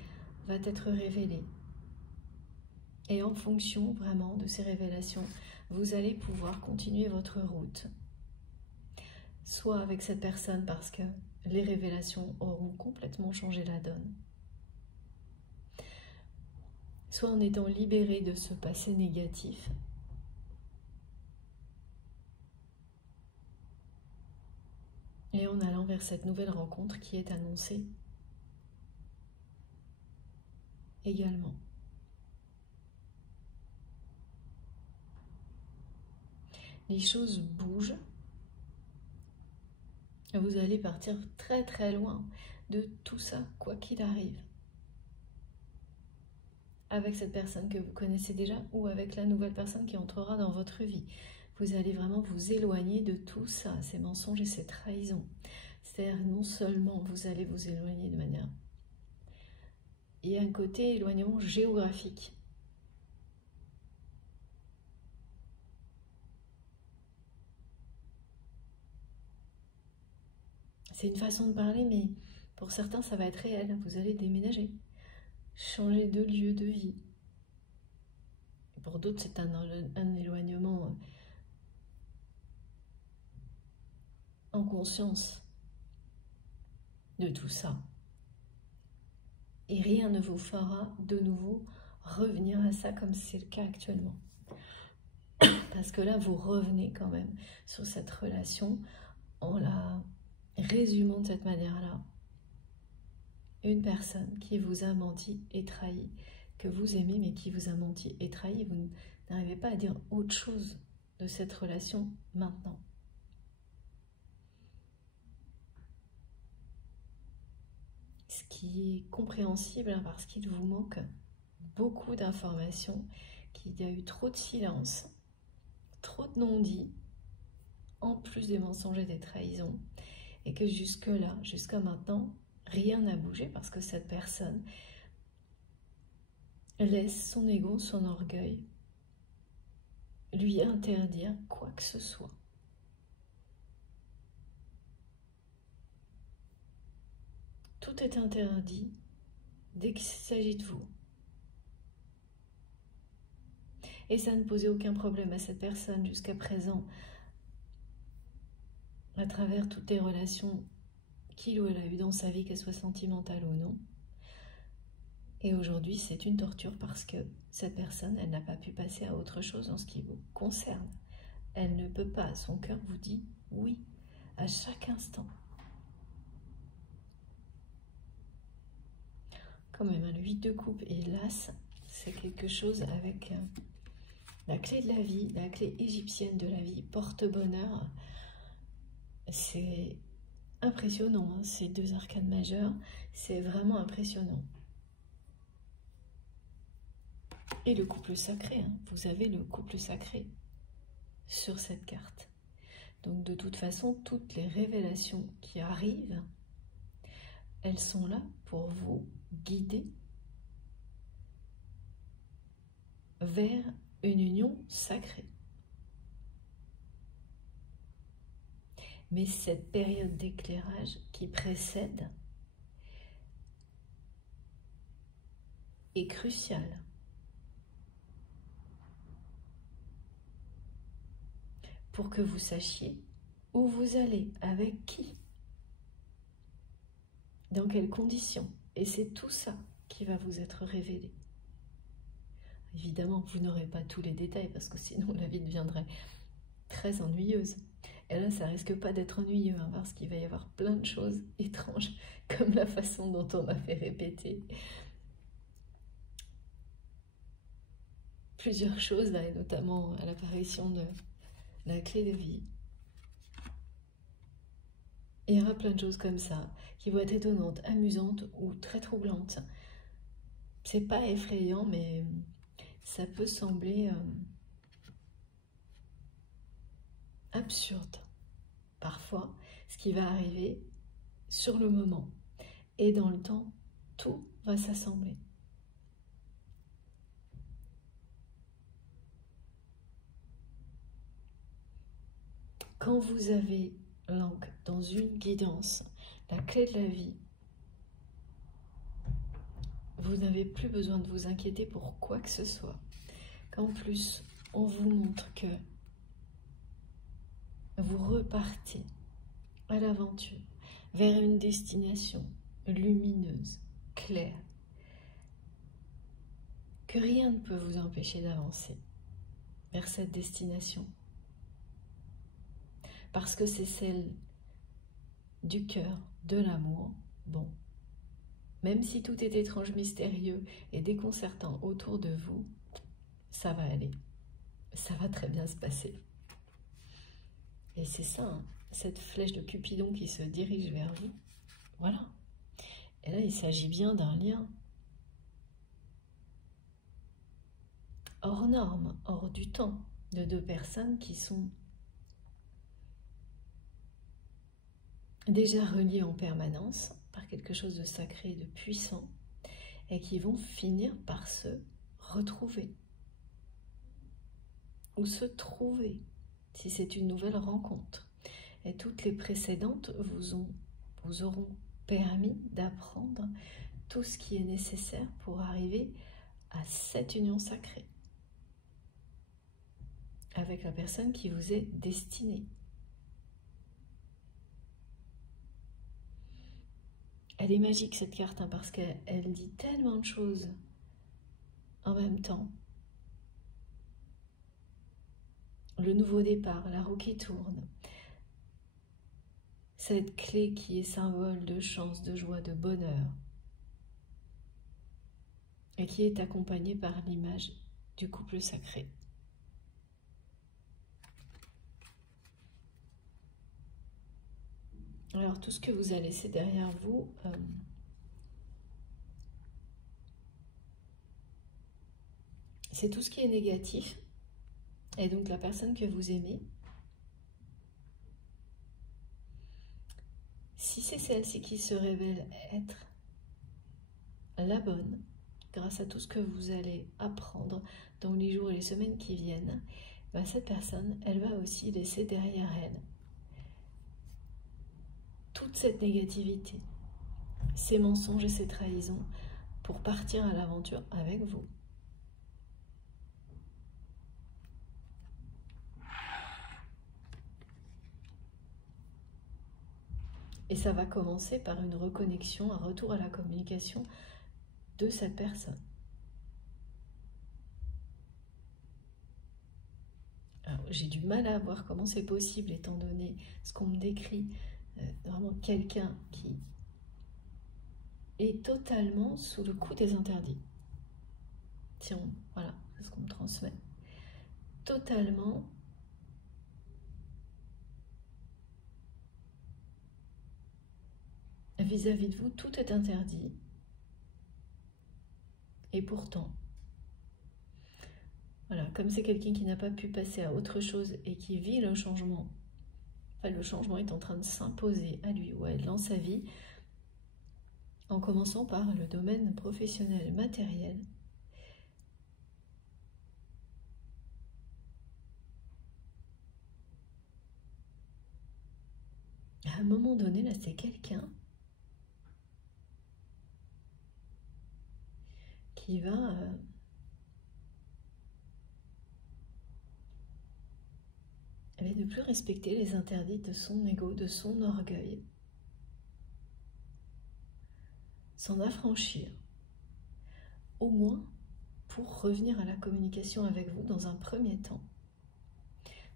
va être révélé. Et en fonction vraiment de ces révélations, vous allez pouvoir continuer votre route. Soit avec cette personne parce que les révélations auront complètement changé la donne. Soit en étant libéré de ce passé négatif. Et en allant vers cette nouvelle rencontre qui est annoncée également. Les choses bougent. Vous allez partir très très loin de tout ça, quoi qu'il arrive. Avec cette personne que vous connaissez déjà ou avec la nouvelle personne qui entrera dans votre vie. vous allez vraiment vous éloigner de tout ça, ces mensonges et ces trahisons. C'est-à-dire non seulement vous allez vous éloigner de manière... Il y a un côté éloignement géographique. C'est une façon de parler, mais pour certains, ça va être réel. Vous allez déménager, changer de lieu de vie. Et pour d'autres, c'est un éloignement en conscience de tout ça. Et rien ne vous fera de nouveau revenir à ça comme c'est le cas actuellement. Parce que là, vous revenez quand même sur cette relation en la résumant de cette manière-là. Une personne qui vous a menti et trahi, que vous aimez mais qui vous a menti et trahi, vous n'arrivez pas à dire autre chose de cette relation maintenant. Ce qui est compréhensible hein, parce qu'il vous manque beaucoup d'informations, qu'il y a eu trop de silence, trop de non-dits, en plus des mensonges et des trahisons, et que jusque-là, jusqu'à maintenant, rien n'a bougé parce que cette personne laisse son ego, son orgueil, lui interdire quoi que ce soit. Tout est interdit dès qu'il s'agit de vous. Et ça ne posait aucun problème à cette personne jusqu'à présent, à travers toutes les relations qu'il ou elle a eues dans sa vie, qu'elles soient sentimentales ou non. Et aujourd'hui, c'est une torture parce que cette personne, elle n'a pas pu passer à autre chose en ce qui vous concerne. Elle ne peut pas, son cœur vous dit oui à chaque instant. Quand même, le 8 de coupe et l'as, c'est quelque chose avec la clé de la vie, la clé égyptienne de la vie, porte-bonheur. C'est impressionnant, hein, ces deux arcanes majeures, c'est vraiment impressionnant. Et le couple sacré, hein, vous avez le couple sacré sur cette carte. Donc de toute façon, toutes les révélations qui arrivent, elles sont là pour vous guider vers une union sacrée. Mais cette période d'éclairage qui précède est cruciale. Pour que vous sachiez où vous allez, avec qui, dans quelles conditions. Et c'est tout ça qui va vous être révélé. Évidemment, vous n'aurez pas tous les détails parce que sinon la vie deviendrait très ennuyeuse. Et là, ça risque pas d'être ennuyeux hein, parce qu'il va y avoir plein de choses étranges comme la façon dont on m'a fait répéter plusieurs choses là, et notamment à l'apparition de la clé de vie. Il y aura plein de choses comme ça qui vont être étonnantes, amusantes ou très troublantes. C'est pas effrayant, mais ça peut sembler absurde parfois, ce qui va arriver sur le moment. Et dans le temps, tout va s'assembler. Quand vous avez l'ancre dans une guidance, la clé de la vie, vous n'avez plus besoin de vous inquiéter pour quoi que ce soit. Qu'en plus, on vous montre que vous repartez à l'aventure vers une destination lumineuse, claire, que rien ne peut vous empêcher d'avancer vers cette destination. Parce que c'est celle du cœur, de l'amour. Bon, même si tout est étrange, mystérieux et déconcertant autour de vous, ça va aller. Ça va très bien se passer. Et c'est ça, hein, cette flèche de Cupidon qui se dirige vers vous. Voilà. Et là, il s'agit bien d'un lien hors norme, hors du temps, de deux personnes qui sont déjà reliées en permanence par quelque chose de sacré, de puissant, et qui vont finir par se retrouver ou se trouver si c'est une nouvelle rencontre. Et toutes les précédentes vous auront permis d'apprendre tout ce qui est nécessaire pour arriver à cette union sacrée avec la personne qui vous est destinée. Elle est magique cette carte, hein, parce qu'elle dit tellement de choses en même temps. Le nouveau départ, la roue qui tourne, cette clé qui est symbole de chance, de joie, de bonheur, et qui est accompagnée par l'image du couple sacré. Alors tout ce que vous avez laissé derrière vous, c'est tout ce qui est négatif, et donc la personne que vous aimez, si c'est celle-ci qui se révèle être la bonne, grâce à tout ce que vous allez apprendre dans les jours et les semaines qui viennent, ben cette personne, elle va aussi laisser derrière elle toute cette négativité, ces mensonges et ces trahisons pour partir à l'aventure avec vous. Et ça va commencer par une reconnexion, un retour à la communication de cette personne. J'ai du mal à voir comment c'est possible, étant donné ce qu'on me décrit, vraiment quelqu'un qui est totalement sous le coup des interdits. Voilà, c'est ce qu'on me transmet. Totalement vis-à-vis de vous, tout est interdit. Et pourtant, voilà, comme c'est quelqu'un qui n'a pas pu passer à autre chose et qui vit le changement, enfin, le changement est en train de s'imposer à lui ou à elle dans sa vie, en commençant par le domaine professionnel et matériel. À un moment donné, là, c'est quelqu'un qui va ne plus respecter les interdits de son ego, de son orgueil, s'en affranchir, au moins pour revenir à la communication avec vous dans un premier temps.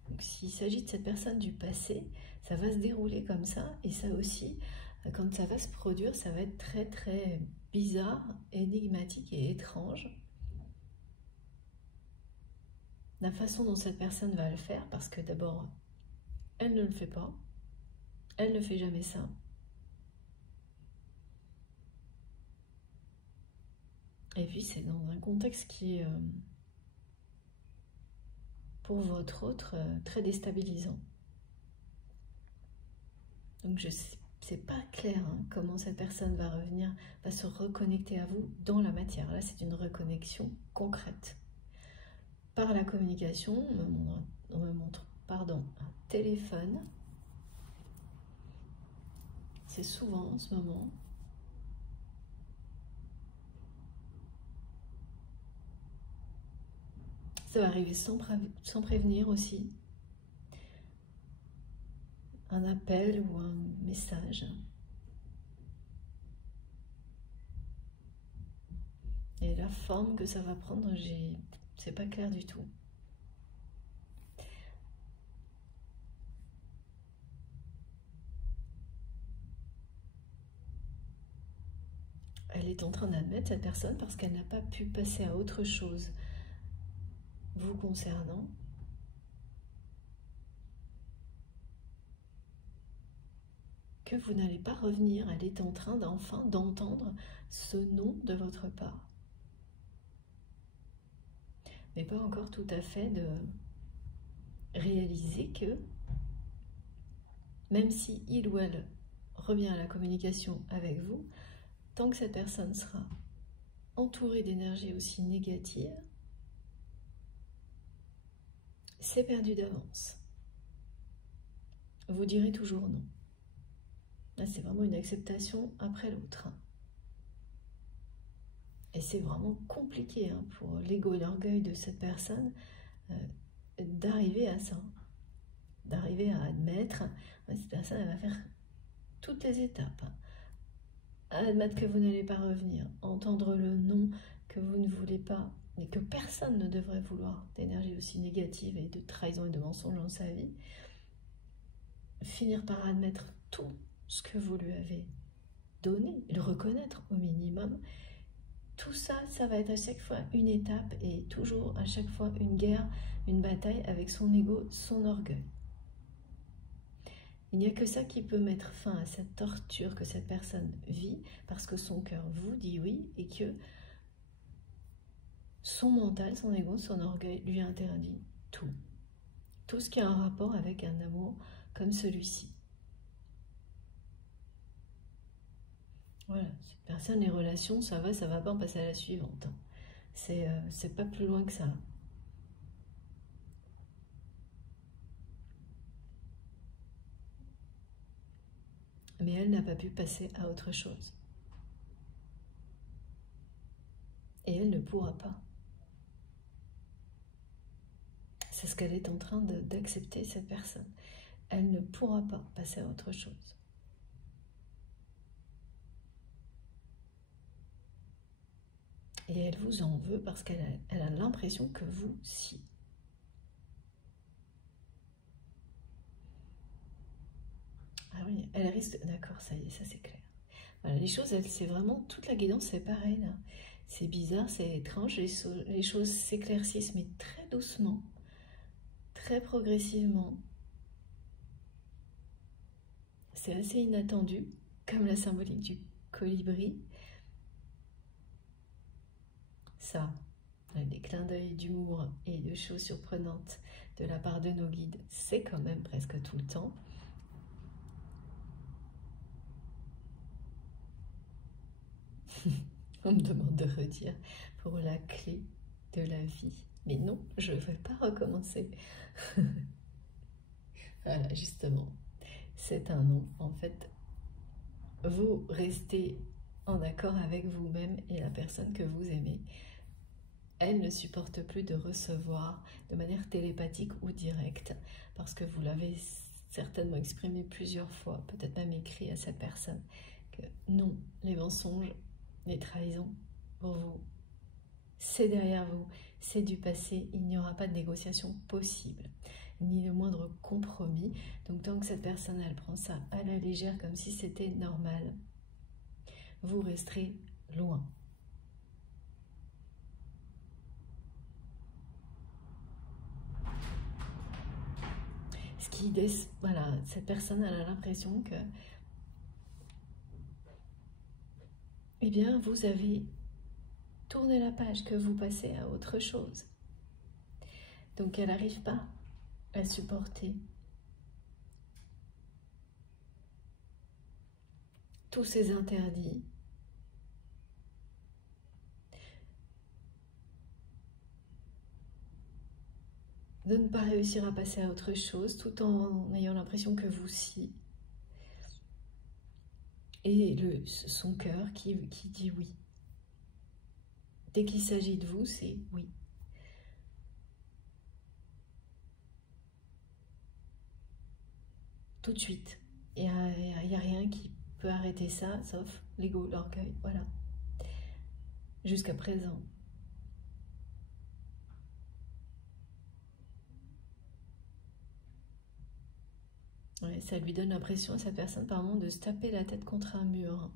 Donc s'il s'agit de cette personne du passé, ça va se dérouler comme ça, et ça aussi, quand ça va se produire, ça va être très très bizarre, énigmatique et étrange. La façon dont cette personne va le faire, parce que d'abord, elle ne le fait pas, elle ne fait jamais ça. Et puis c'est dans un contexte qui est, pour votre autre, très déstabilisant. Donc c'est pas clair comment cette personne va revenir, va se reconnecter à vous dans la matière. Là, c'est une reconnexion concrète. Par la communication, on me montre un téléphone. C'est souvent en ce moment. Ça va arriver sans prévenir aussi. Un appel ou un message. Et la forme que ça va prendre, c'est pas clair du tout. Elle est en train d'admettre, cette personne, parce qu'elle n'a pas pu passer à autre chose vous concernant. Que vous n'allez pas revenir. Elle est en train d'enfin d'entendre ce nom de votre part. Mais pas encore tout à fait réaliser que même si il ou elle revient à la communication avec vous, tant que cette personne sera entourée d'énergie aussi négative, c'est perdu d'avance. Vous direz toujours non. Là, c'est vraiment une acceptation après l'autre. Et c'est vraiment compliqué pour l'ego et l'orgueil de cette personne d'arriver à ça, d'arriver à admettre. Cette personne, elle va faire toutes les étapes. Admettre que vous n'allez pas revenir, entendre le non que vous ne voulez pas, et que personne ne devrait vouloir d'énergie aussi négative et de trahison et de mensonge dans sa vie, finir par admettre tout ce que vous lui avez donné, le reconnaître au minimum, tout ça, ça va être à chaque fois une étape et toujours à chaque fois une guerre, une bataille avec son ego, son orgueil. Il n'y a que ça qui peut mettre fin à cette torture que cette personne vit parce que son cœur vous dit oui et que son mental, son ego, son orgueil lui interdit tout. Tout ce qui a un rapport avec un amour comme celui-ci. Voilà, cette personne, les relations, ça va pas, on passe à la suivante. C'est pas plus loin que ça. Mais elle n'a pas pu passer à autre chose. Et elle ne pourra pas. C'est ce qu'elle est en train d'accepter, cette personne. Elle ne pourra pas passer à autre chose. Et elle vous en veut parce qu'elle a l'impression que vous, si. Ah oui, elle risque... D'accord, ça y est, ça c'est clair. Voilà, les choses, c'est vraiment... Toute la guidance, c'est pareil, là. C'est bizarre, c'est étrange. Les choses s'éclaircissent, mais très doucement, très progressivement. C'est assez inattendu, comme la symbolique du colibri. Ça, des clins d'œil d'humour et de choses surprenantes de la part de nos guides, c'est quand même presque tout le temps. On me demande de redire pour la clé de la vie. Mais non, je ne vais pas recommencer. Voilà, justement, c'est un non. En fait, vous restez en accord avec vous-même et la personne que vous aimez. Elle ne supporte plus de recevoir de manière télépathique ou directe, parce que vous l'avez certainement exprimé plusieurs fois, peut-être même écrit à cette personne, que non, les mensonges, les trahisons, pour vous, c'est derrière vous, c'est du passé, il n'y aura pas de négociation possible, ni le moindre compromis. Donc tant que cette personne, elle prend ça à la légère, comme si c'était normal, vous resterez loin. Ce qui, voilà, cette personne, elle a l'impression que, eh bien, vous avez tourné la page, que vous passez à autre chose. Donc, elle n'arrive pas à supporter tous ces interdits. De ne pas réussir à passer à autre chose, tout en ayant l'impression que vous si. Et son cœur qui dit oui. Dès qu'il s'agit de vous, c'est oui. Tout de suite. Il n'y a rien qui peut arrêter ça, sauf l'ego, l'orgueil, voilà. Jusqu'à présent. Ouais, ça lui donne l'impression à cette personne par moment de se taper la tête contre un mur.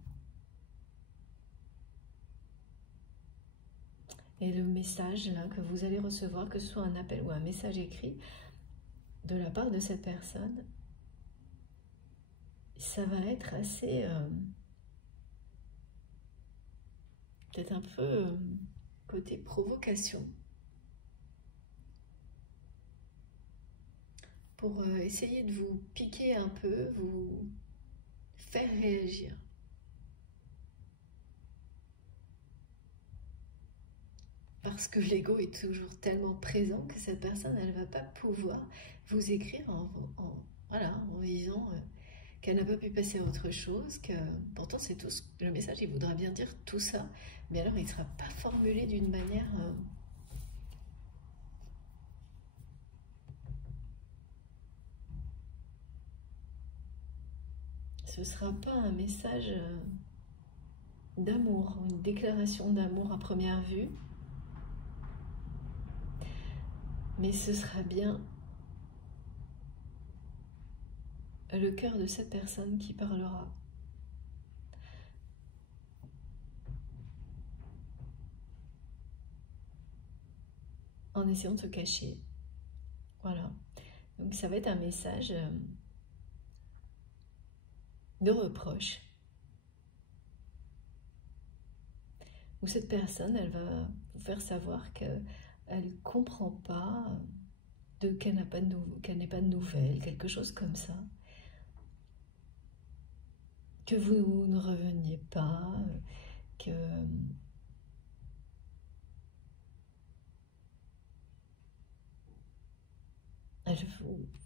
Et le message là que vous allez recevoir, que ce soit un appel ou un message écrit de la part de cette personne, ça va être assez peut-être un peu côté provocation. pour essayer de vous piquer un peu, vous faire réagir. Parce que l'ego est toujours tellement présent que cette personne, elle ne va pas pouvoir vous écrire voilà, en disant qu'elle n'a pas pu passer à autre chose, que pourtant c'est tout le message, il voudra bien dire tout ça, mais alors il ne sera pas formulé d'une manière... ce ne sera pas un message d'amour, une déclaration d'amour à première vue, mais ce sera bien le cœur de cette personne qui parlera. En essayant de se cacher. Voilà. Donc ça va être un message de reproche. Où cette personne, elle va vous faire savoir qu'elle ne comprend pas, qu'elle n'ait pas de nouvelles, quelque chose comme ça. Que vous ne reveniez pas, que...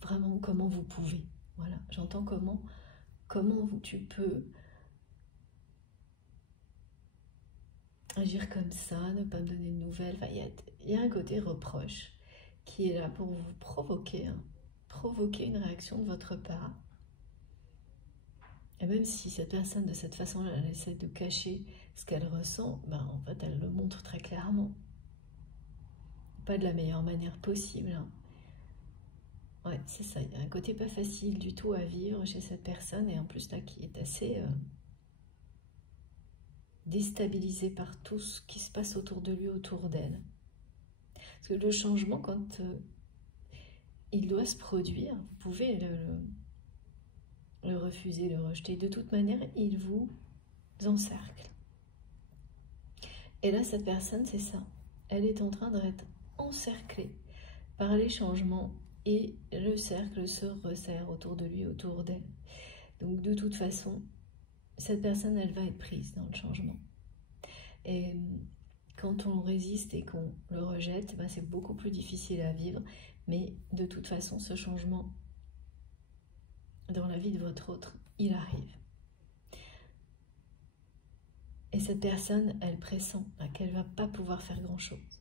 Vraiment, comment vous pouvez. Voilà, j'entends comment tu peux agir comme ça, ne pas me donner de nouvelles. Enfin, il y a un côté reproche qui est là pour vous provoquer, provoquer une réaction de votre part. Et même si cette personne, de cette façon-là, elle essaie de cacher ce qu'elle ressent, ben, en fait, elle le montre très clairement. Pas de la meilleure manière possible. Hein. Ouais, c'est ça. Il y a un côté pas facile du tout à vivre chez cette personne, et en plus là, qui est assez déstabilisée par tout ce qui se passe autour de lui, autour d'elle. Parce que le changement, quand il doit se produire, vous pouvez le refuser, le rejeter. De toute manière, il vous encercle. Et là, cette personne, c'est ça. Elle est en train d'être encerclée par les changements et le cercle se resserre autour de lui, autour d'elle. Donc, de toute façon, cette personne, elle va être prise dans le changement. Et quand on résiste et qu'on le rejette, ben c'est beaucoup plus difficile à vivre. Mais de toute façon, ce changement dans la vie de votre autre, il arrive. Et cette personne, elle pressent qu'elle ne va pas pouvoir faire grand-chose.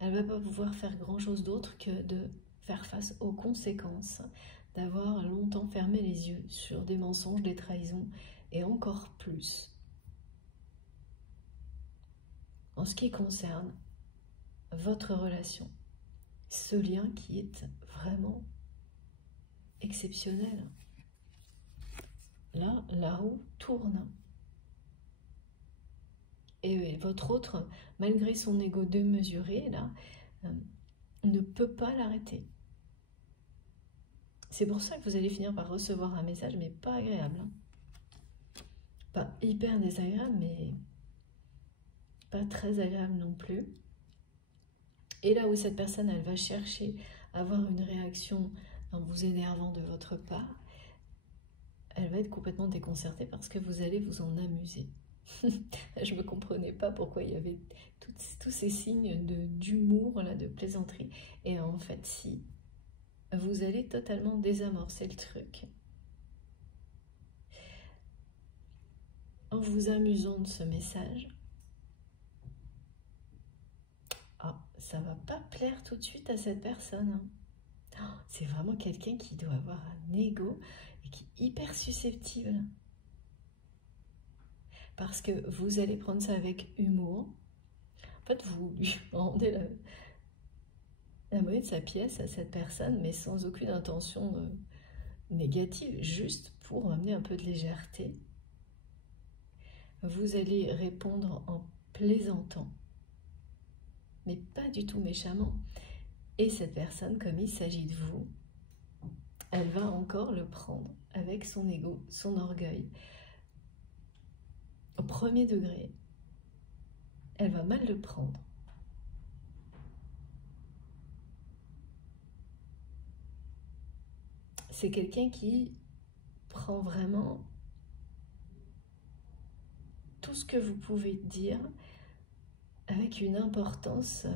Elle ne va pas pouvoir faire grand-chose d'autre que de faire face aux conséquences d'avoir longtemps fermé les yeux sur des mensonges, des trahisons, et encore plus en ce qui concerne votre relation, ce lien qui est vraiment exceptionnel. Là, la roue tourne. Et votre autre, malgré son ego démesuré, là, ne peut pas l'arrêter. C'est pour ça que vous allez finir par recevoir un message, mais pas agréable. Hein. Pas hyper désagréable, mais pas très agréable non plus. Et là où cette personne, elle va chercher à avoir une réaction en vous énervant de votre part, elle va être complètement déconcertée parce que vous allez vous en amuser. Je ne me comprenais pas pourquoi il y avait tous ces signes d'humour, de plaisanterie. Et en fait, si, vous allez totalement désamorcer le truc. En vous amusant de ce message, ça ne va pas plaire tout de suite à cette personne. C'est vraiment quelqu'un qui doit avoir un ego et qui est hyper susceptible. Parce que vous allez prendre ça avec humour. En fait, vous lui rendez la monnaie de sa pièce à cette personne, mais sans aucune intention négative, juste pour amener un peu de légèreté. Vous allez répondre en plaisantant, mais pas du tout méchamment. Et cette personne, comme il s'agit de vous, elle va encore le prendre avec son ego, son orgueil. Au premier degré, elle va mal le prendre. c'est quelqu'un qui prend vraiment tout ce que vous pouvez dire avec une importance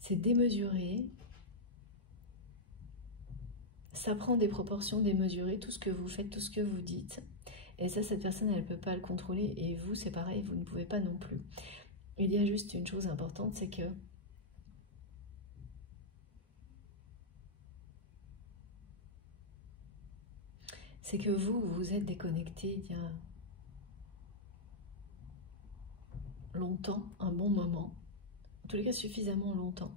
c'est démesuré, ça prend des proportions démesurées, tout ce que vous faites, tout ce que vous dites, et ça, cette personne, elle ne peut pas le contrôler, et vous, c'est pareil, vous ne pouvez pas non plus. Il y a juste une chose importante, c'est que vous, vous êtes déconnecté il y a longtemps, un bon moment, en tous les cas suffisamment longtemps,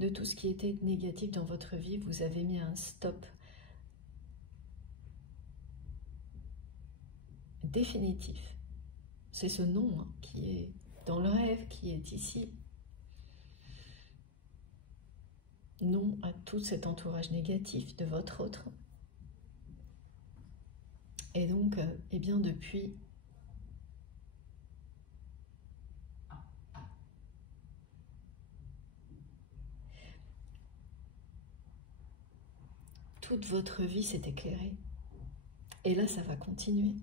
de tout ce qui était négatif dans votre vie. Vous avez mis un stop définitif. C'est ce nom qui est dans le rêve, qui est ici. Non à tout cet entourage négatif de votre autre. Et donc, eh bien depuis toute votre vie s'est éclairée. Et là, ça va continuer.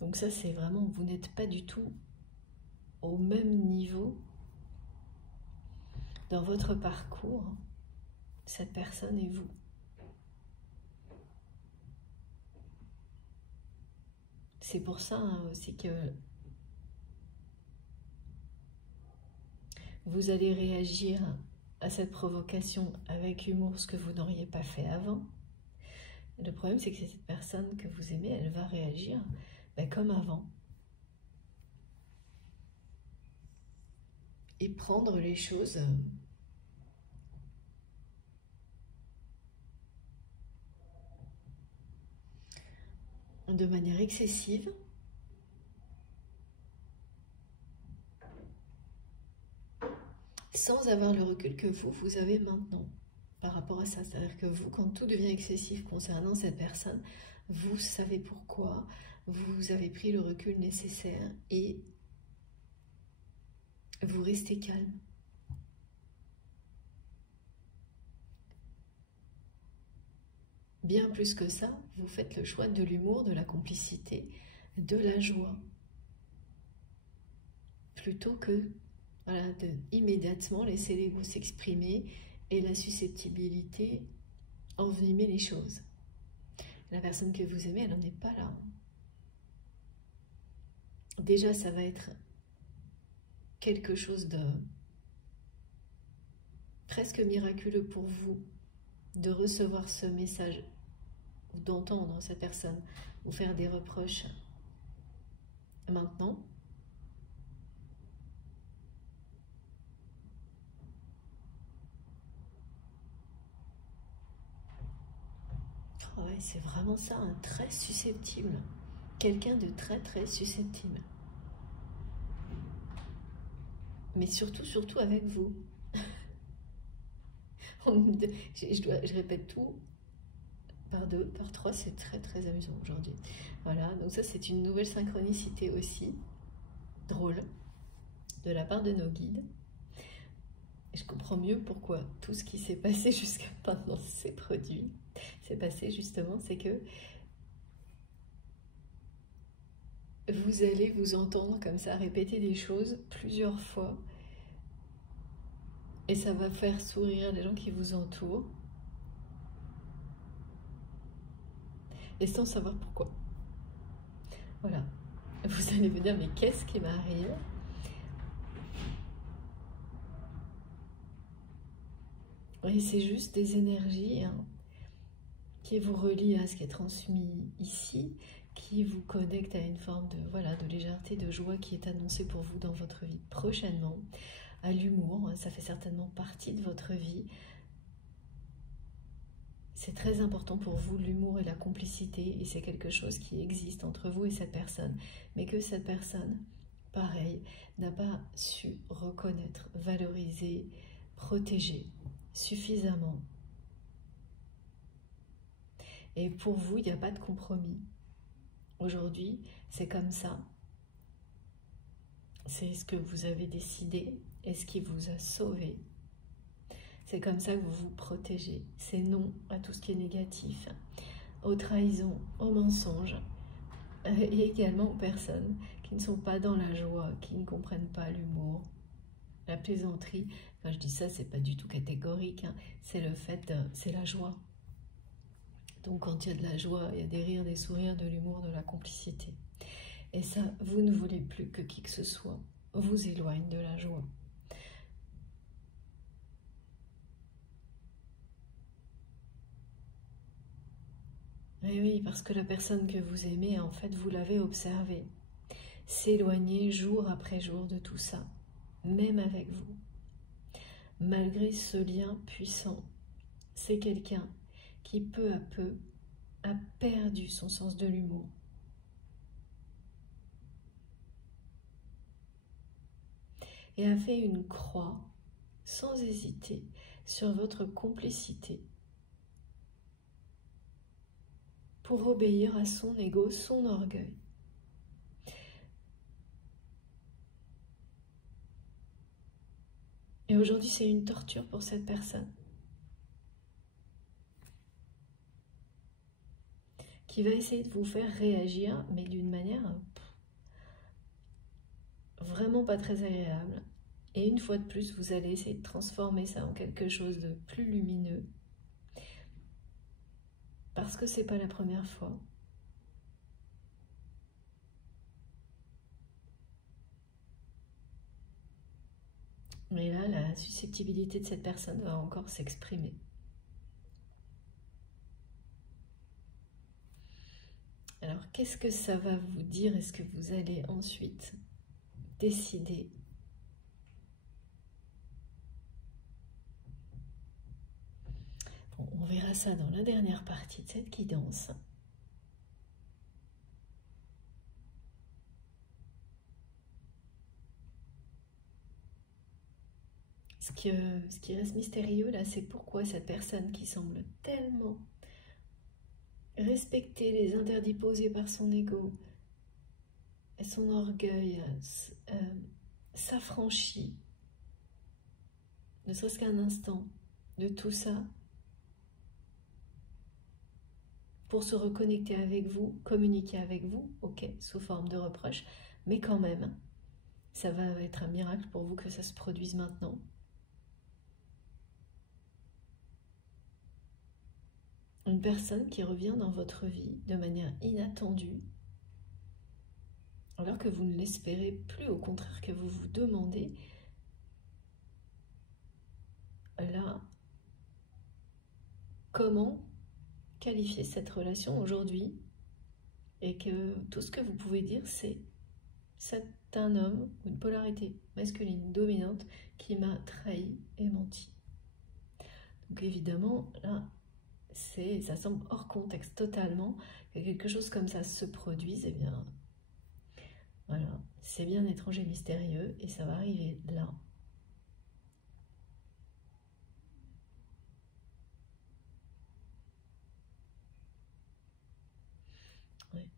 Donc ça, c'est vraiment, vous n'êtes pas du tout au même niveau dans votre parcours, cette personne et vous. C'est pour ça aussi que vous allez réagir à cette provocation avec humour, ce que vous n'auriez pas fait avant. Le problème, c'est que cette personne que vous aimez, elle va réagir comme avant. Et prendre les choses de manière excessive. Sans avoir le recul que vous avez maintenant par rapport à ça. C'est-à-dire que vous, quand tout devient excessif concernant cette personne, vous savez pourquoi, vous avez pris le recul nécessaire et vous restez calme. Bien plus que ça, vous faites le choix de l'humour, de la complicité, de la joie. Plutôt que voilà, de immédiatement laisser l'ego s'exprimer et la susceptibilité envenimer les choses. La personne que vous aimez, elle n'en est pas là. Déjà, ça va être quelque chose de presque miraculeux pour vous de recevoir ce message ou d'entendre cette personne vous faire des reproches maintenant. Oh ouais, c'est vraiment ça, un très susceptible. Quelqu'un de très très susceptible. Mais surtout avec vous. Je répète tout par 2, par 3, c'est très très amusant aujourd'hui. Voilà, donc ça c'est une nouvelle synchronicité aussi, drôle, de la part de nos guides. Et je comprends mieux pourquoi tout ce qui s'est passé jusqu'à maintenant s'est produit. C'est passé justement, c'est que vous allez vous entendre comme ça répéter des choses plusieurs fois et ça va faire sourire les gens qui vous entourent et sans savoir pourquoi. Voilà, vous allez vous dire mais qu'est-ce qui m'arrive? Et c'est juste des énergies qui vous relient à ce qui est transmis ici, qui vous connecte à une forme de légèreté, de joie qui est annoncée pour vous dans votre vie prochainement, à l'humour, ça fait certainement partie de votre vie. C'est très important pour vous, l'humour et la complicité, et c'est quelque chose qui existe entre vous et cette personne, mais que cette personne, pareil, n'a pas su reconnaître, valoriser, protéger suffisamment. Et pour vous, il n'y a pas de compromis. Aujourd'hui, c'est comme ça. C'est ce que vous avez décidé et ce qui vous a sauvé. C'est comme ça que vous vous protégez. C'est non à tout ce qui est négatif, aux trahisons, aux mensonges, et également aux personnes qui ne sont pas dans la joie, qui ne comprennent pas l'humour, la plaisanterie. Quand je dis ça, c'est pas du tout catégorique, hein. C'est le fait, c'est la joie. Donc quand il y a de la joie, il y a des rires, des sourires, de l'humour, de la complicité. Et ça, vous ne voulez plus que qui que ce soit vous éloigne de la joie. Et oui, parce que la personne que vous aimez, en fait, vous l'avez observée s'éloigner jour après jour de tout ça, même avec vous. Malgré ce lien puissant, c'est quelqu'un qui peu à peu a perdu son sens de l'humour. Et a fait une croix, sans hésiter, sur votre complicité pour obéir à son ego, son orgueil. Et aujourd'hui, c'est une torture pour cette personne qui va essayer de vous faire réagir, mais d'une manière vraiment pas très agréable. Et une fois de plus, vous allez essayer de transformer ça en quelque chose de plus lumineux. Parce que c'est pas la première fois. Mais là, la susceptibilité de cette personne va encore s'exprimer. Alors, qu'est-ce que ça va vous dire? Est-ce que vous allez ensuite décider bon, on verra ça dans la dernière partie de cette guidance. Ce qui reste mystérieux là, c'est pourquoi cette personne qui semble tellement respecter les interdits posés par son ego et son orgueil s'affranchit, ne serait-ce qu'un instant, de tout ça, pour se reconnecter avec vous, communiquer avec vous, ok, sous forme de reproche, mais quand même, ça va être un miracle pour vous que ça se produise maintenant. Une personne qui revient dans votre vie de manière inattendue, alors que vous ne l'espérez plus, au contraire que vous vous demandez, là, comment qualifier cette relation aujourd'hui, et que tout ce que vous pouvez dire, c'est un homme, une polarité masculine dominante qui m'a trahi et menti. Donc évidemment, là, ça semble hors contexte totalement, que quelque chose comme ça se produise, et bien voilà, c'est bien étrange et mystérieux, et ça va arriver là. Ouais.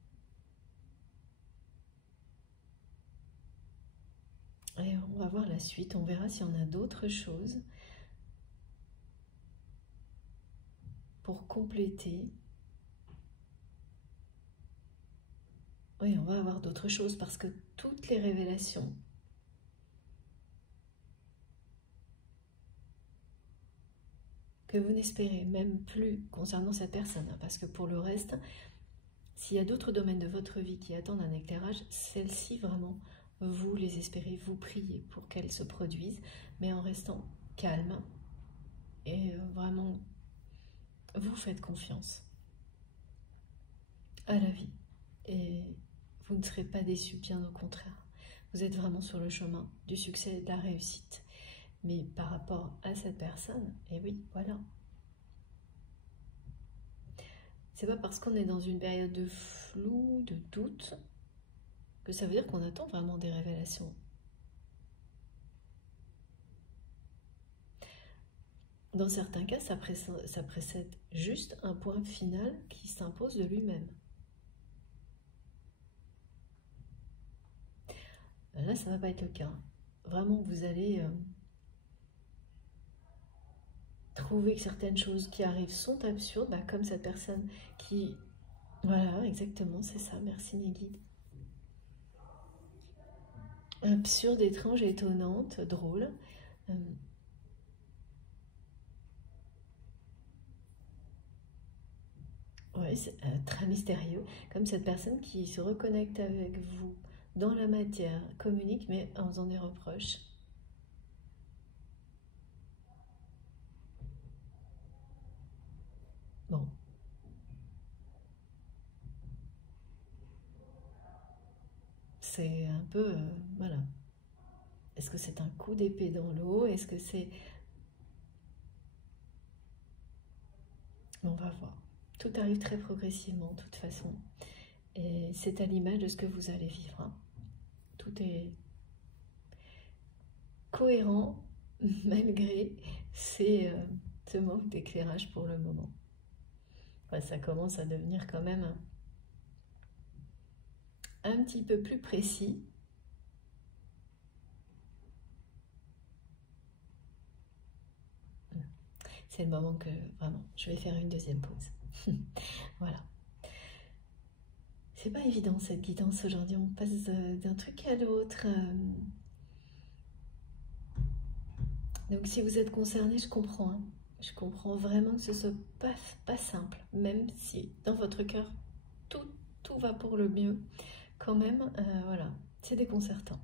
Et on va voir la suite, on verra s'il y en a d'autres choses pour compléter. Oui, on va avoir d'autres choses parce que toutes les révélations que vous n'espérez même plus concernant cette personne, hein, parce que pour le reste, s'il y a d'autres domaines de votre vie qui attendent un éclairage, celles-ci vraiment, vous les espérez, vous priez pour qu'elles se produisent, mais en restant calme et vraiment, vous faites confiance à la vie et vous ne serez pas déçus, bien au contraire. Vous êtes vraiment sur le chemin du succès et de la réussite. Mais par rapport à cette personne, et oui, voilà. C'est pas parce qu'on est dans une période de flou, de doute, que ça veut dire qu'on attend vraiment des révélations. Dans certains cas, ça précède juste un point final qui s'impose de lui-même. là, ça va pas être le cas. Vraiment, vous allez trouver que certaines choses qui arrivent sont absurdes, comme cette personne qui... Voilà, exactement, c'est ça. Merci mes guides. Absurde, étrange, étonnante, drôle. Ouais, c'est très mystérieux, comme cette personne qui se reconnecte avec vous dans la matière, communique, mais en faisant des reproches. Bon. C'est un peu... voilà. Est-ce que c'est un coup d'épée dans l'eau? Est-ce que c'est... On va voir. Tout arrive très progressivement, de toute façon. Et c'est à l'image de ce que vous allez vivre. Hein. Tout est cohérent, malgré ce manque d'éclairage pour le moment. Ouais, ça commence à devenir quand même un petit peu plus précis. C'est le moment que, vraiment, je vais faire une deuxième pause. Voilà. C'est pas évident cette guidance aujourd'hui, on passe d'un truc à l'autre. Donc si vous êtes concerné, je comprends. Hein. Je comprends vraiment que ce soit pas simple, même si dans votre cœur, tout va pour le mieux. Quand même, voilà, c'est déconcertant.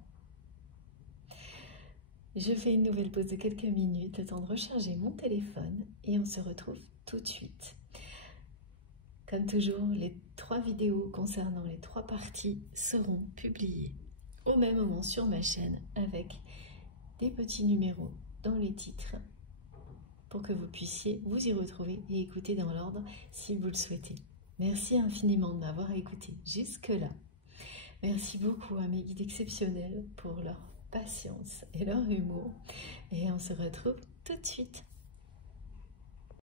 Je fais une nouvelle pause de quelques minutes, le temps de recharger mon téléphone et on se retrouve tout de suite. Comme toujours, les 3 vidéos concernant les 3 parties seront publiées au même moment sur ma chaîne avec des petits numéros dans les titres pour que vous puissiez vous y retrouver et écouter dans l'ordre si vous le souhaitez. Merci infiniment de m'avoir écouté jusque-là. Merci beaucoup à mes guides exceptionnels pour leur patience et leur humour. Et on se retrouve tout de suite.